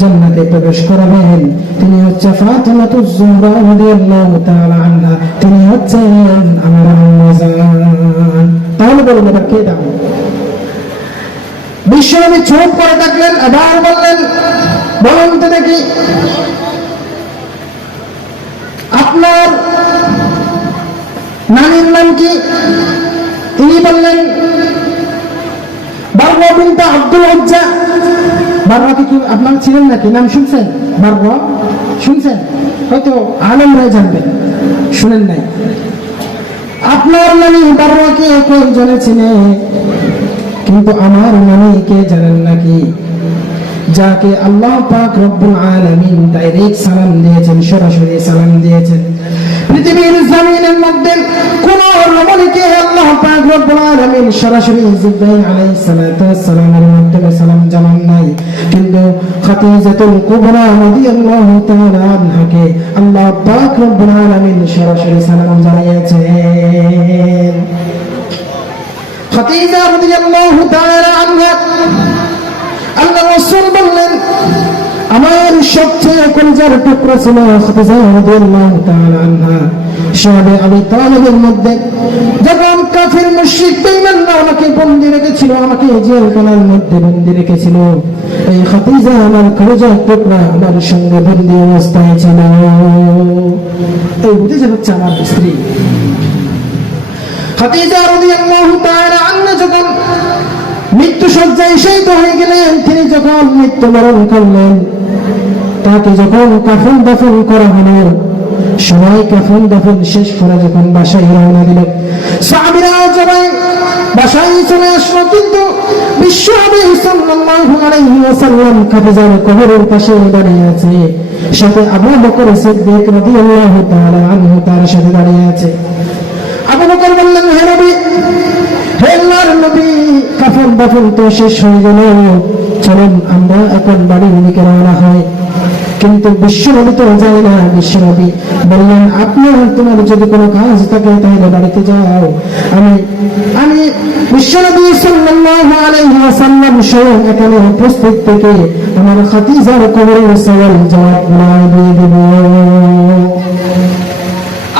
জান্নাতে প্রবেশ করাবেন। তিনি হচ্ছে ফাতিমাতুজ জোহরা রাদিয়াল্লাহু তাআলা আনহা। তিনি হচ্ছেন আমার আম্মা জান। তাহলে বলুন এটা কে দাম? বিশ্বনবী চুপ করে থাকলেন, আবার বললেন, বলুন তো দেখি আপনার নানির নাম কি? তিনি বললেন বাররা বিনতে আব্দুল উজ্জা। বাররা কি আপনারা ছিলেন নাকি? নাম শুনছেন? বাররা শুনছেন? হয়তো আলেমরাই জানবেন, শুনেন নাই। আপনার নানি বাররাকে কয়েকজনে চিনে, কিন্তু আমার নানিকে জানেন নাকি? যাকে আল্লাহ পাক রব্বুল আলামিন ডাইরেক্ট সালাম দিয়েছেন, সরাসরি সালাম দিয়েছেন। পৃথিবীর জমিনের মধ্যে কোন রমণীকে আল্লাহ পাক রব্বুল আলামিন সরাসরি জিবরাইল আলাইহিস সালাতু ওয়াস সালামের মাধ্যমে সালাম জানান নাই, কিন্তু খাদিজাতুল কুবরা রাদিয়াল্লাহু তাআলা আনহাকে আল্লাহ পাক রব্বুল আলামিন সরাসরি সালাম জানিয়েছেন। খাদিজা রাদিয়াল্লাহু তাআলা আনহা আল্লাহ রাসূল বললেন আমার সবচেয়ে কলিজার টুকরা ছিল খাদিজা রাদিয়াল্লাহু তাআলা আনহা। শাহাবে আবু তালিবের মধ্যে যখন কাফির মুশরিক বেঈমানরা আমাকে বন্দী রেখেছিল, আমাকে জেলখানার মধ্যে বন্দী রেখেছিল, এই খাদিজা আমার কলিজার টুকরা আমার সঙ্গে বন্দী অবস্থায় ছিল। এই বুঝে হচ্ছে আমার স্ত্রী খাদিজা রাদিয়াল্লাহু তাআলা আনহা। যখন মৃত্যু সজ্জায় শহীদ হয়ে গেলেন, তিনি যখন মৃত্যুবরণ করলেন, তাকে যখন কাফন দাফন করা হলো, সবাই কাফন দাফন শেষ করে যখন বাসায় রওনা দিল, সাহাবীরা সবাই বাসায় চলে আসলো, কিন্তু বিশ্বনবী সাল্লাল্লাহু আলাইহি ওয়াসাল্লাম খাদিজার কবরের পাশে দাঁড়িয়ে আছে, সাথে আবু বকর সিদ্দিক রাদিয়াল্লাহু তাআলা আনহু তার সাথে দাঁড়িয়ে আছে। আবু বকর বললেন, হে নবী, হে আল্লাহর নবী, কাফন দাফন তো শেষ হয়ে গেল, চলুন আমরা এখন বাড়ির দিকে রওনা হয়। কিন্তু বিশ্বনবী তো যায় না। বিশ্বনবী বললেন, আপনার তোমার যদি কোনো কাজ থাকে তাহলে বাড়িতে যাও। আমি বিশ্বনবী সাল্লাল্লাহু আলাইহি ওয়াসাল্লাম স্বয়ং এখানে উপস্থিত থেকে আমার খাদিজার কবরের সওয়াল জবাব দিয়ে দেব।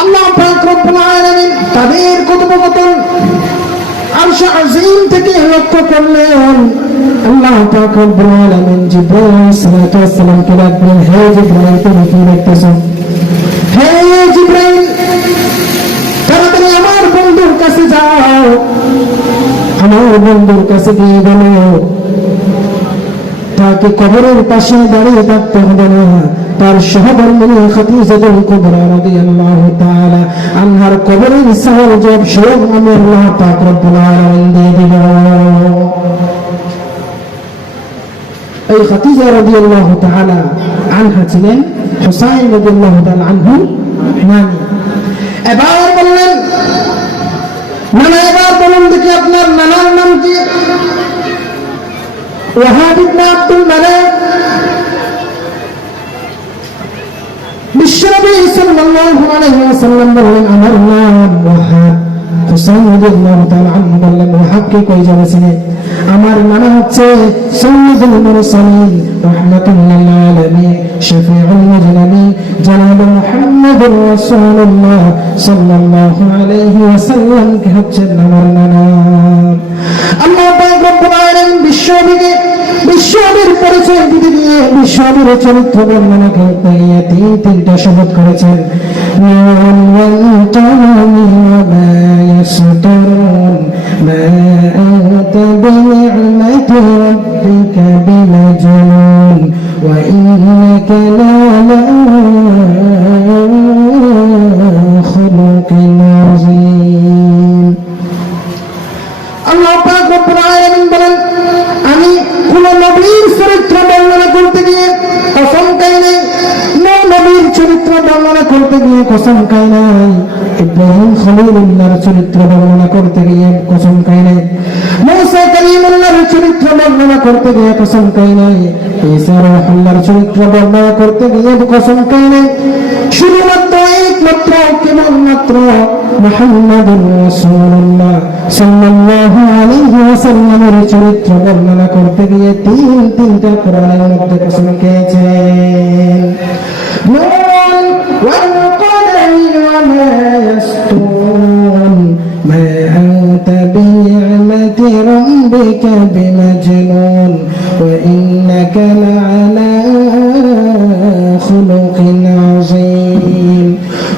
আল্লাহ পাক রব্বুল আলামিন তাদের কথোপকথন আরশ আজিম থেকে লক্ষ্য করলেন। আল্লাহ পাক রব্বুল আলামিন জিবরাইল সালাতু ওয়াস সালামকে ডাকলেন, হে জিবরাইল, তুমি কি দেখতেছো? হে জিবরাইল, তাড়াতাড়ি আমার বন্ধুর কাছে যাও, আমার বন্ধুর কাছে গিয়ে বলো তাকে কবরের পাশে দাঁড়িয়ে থাকতে হবে না, তার সহধর্মিণী খাদিজাতুল কুবরা রাদিয়াল্লাহু তাআলা আনহার কবরের সওয়াল জবাব স্বয়ং আমি আল্লাহ পাক রব্বুল আলামিন দিয়ে দিব। এই খাদিজা রাদিয়াল্লাহু তাআলা আনহা ছিলেন হুসাইন রাদিয়াল্লাহু তাআলা আনহুর নানী। এবার বললেন, নানা, এবার বলুন দেখি আপনার নানার নাম কি? ওয়াহাব ইবনে আব্দুল মানাফ। বিশ্বনবী সাল্লাল্লাহু আলাইহি ওয়াসাল্লাম বললেন, আমার নাম ওয়াহাব। হুসাইন রাদিয়াল্লাহু তাআলা আনহু বললেন, ওয়াহাবকে কই যাবে চিনে? আমার নাম হচ্ছে সাইয়্যিদুল মুরসালিন রাহমাতুল লিল আলামিন শাফিউল মুজরিমিন জনাব মুহাম্মদুর রাসূলুল্লাহ সাল্লাল্লাহু আলাইহি ওয়াসাল্লাম কে হচ্ছে আমার নাম। আল্লাহ পাক রব্বুল আলামিন বিশ্বনবীর পরিচয় দিতে গিয়ে বিশ্বনবীর চরিত্র বর্ণনা করতে গিয়ে তিনটা শপথ করেছেন। ما أنت بنعمة ربك بمجنون وإنك لعلى خلق عظيم। আল্লাহ পাক রব্বুল আলামিন বলেন, আমি কোন নবীর চরিত্র বর্ণনা করতে গিয়ে কসম খাই নাই, নবীর চরিত্র বর্ণনা করতে গিয়ে কসম খাই নাই, ইব্রাহিম খলিলুল্লাহর চরিত্র বর্ণনা করতে গিয়ে কসম খাই নাই, মুসা কালিমুল্লাহর চরিত্র বর্ণনা করতে গিয়ে কসম খাই নাই, ঈসা রূহুল্লাহর চরিত্র বর্ণনা করতে গিয়ে কসম খাই নাই। শুধুমাত্র একমাত্র কেবলমাত্র মুহাম্মাদুর রাসূলুল্লাহ সাল্লাল্লাহু আলাইহি ওয়াসাল্লামের চরিত্র বর্ণনা করতে গিয়ে তিনটা কোরআনের মধ্যে কসম খেয়েছেন। নুন ওয়াল কলামি ওয়া মা ইয়াসতুরুন মা আনতা বিনি'মাতি রাব্বিকা বিমাজনুন ওয়া ইন্নাকা লা'আলা খুলুকিন আযীম।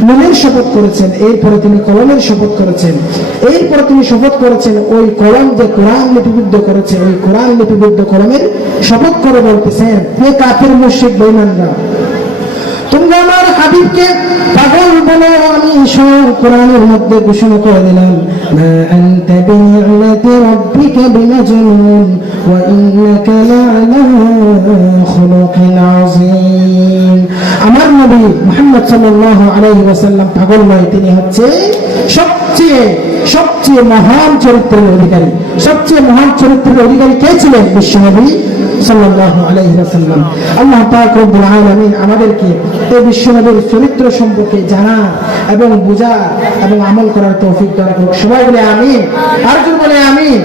নুনের শপথ করেছেন, এরপরে তিনি কলমের শপথ করেছেন, এরপরে তিনি শপথ করেছেন ওই কলম যে কোরআন লিপিবদ্ধ করেছে, ওই কোরআন লিপিবদ্ধ কলমের শপথ করে বলতেছেন, হে কাফির মুশরিক বেঈমানরা, তোমরা আমার হাবিবকে পাগল বলো, আমি সব কোরআনের মধ্যে ঘোষণা করে দিলাম, মা আনতা বিনি'মাতি রাব্বিকা বিমাজনুন ওয়া ইন্নাকা লা'আলা খুলুকিন আযীম। আমার নবী মুহাম্মদ সাল্লাল্লাহু আলাইহি ওয়াসাল্লাম পাগল নয়, তিনি হচ্ছে সবচেয়ে মহান চরিত্রের অধিকারী। সবচেয়ে মহান চরিত্রের অধিকারী কে ছিলেন? বিশ্বনবী সাল্লাল্লাহু আলাইহি ওয়াসাল্লাম। আল্লাহ পাক রব্বুল আলামিন আমাদেরকে এই বিশ্বনবীর চরিত্র সম্পর্কে জানা এবং বোঝা এবং আমল করার তৌফিক দান করুন। সবাই বলে আমিন, আর কেউ বলে আমিন।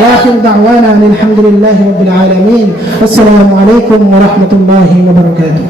ওয়া আখিরু দাওয়ানা আলহামদুলিল্লাহি রাব্বিল আলামিন। আসসালামু আলাইকুম ওয়া রাহমাতুল্লাহি ওয়া বারাকাতুহু।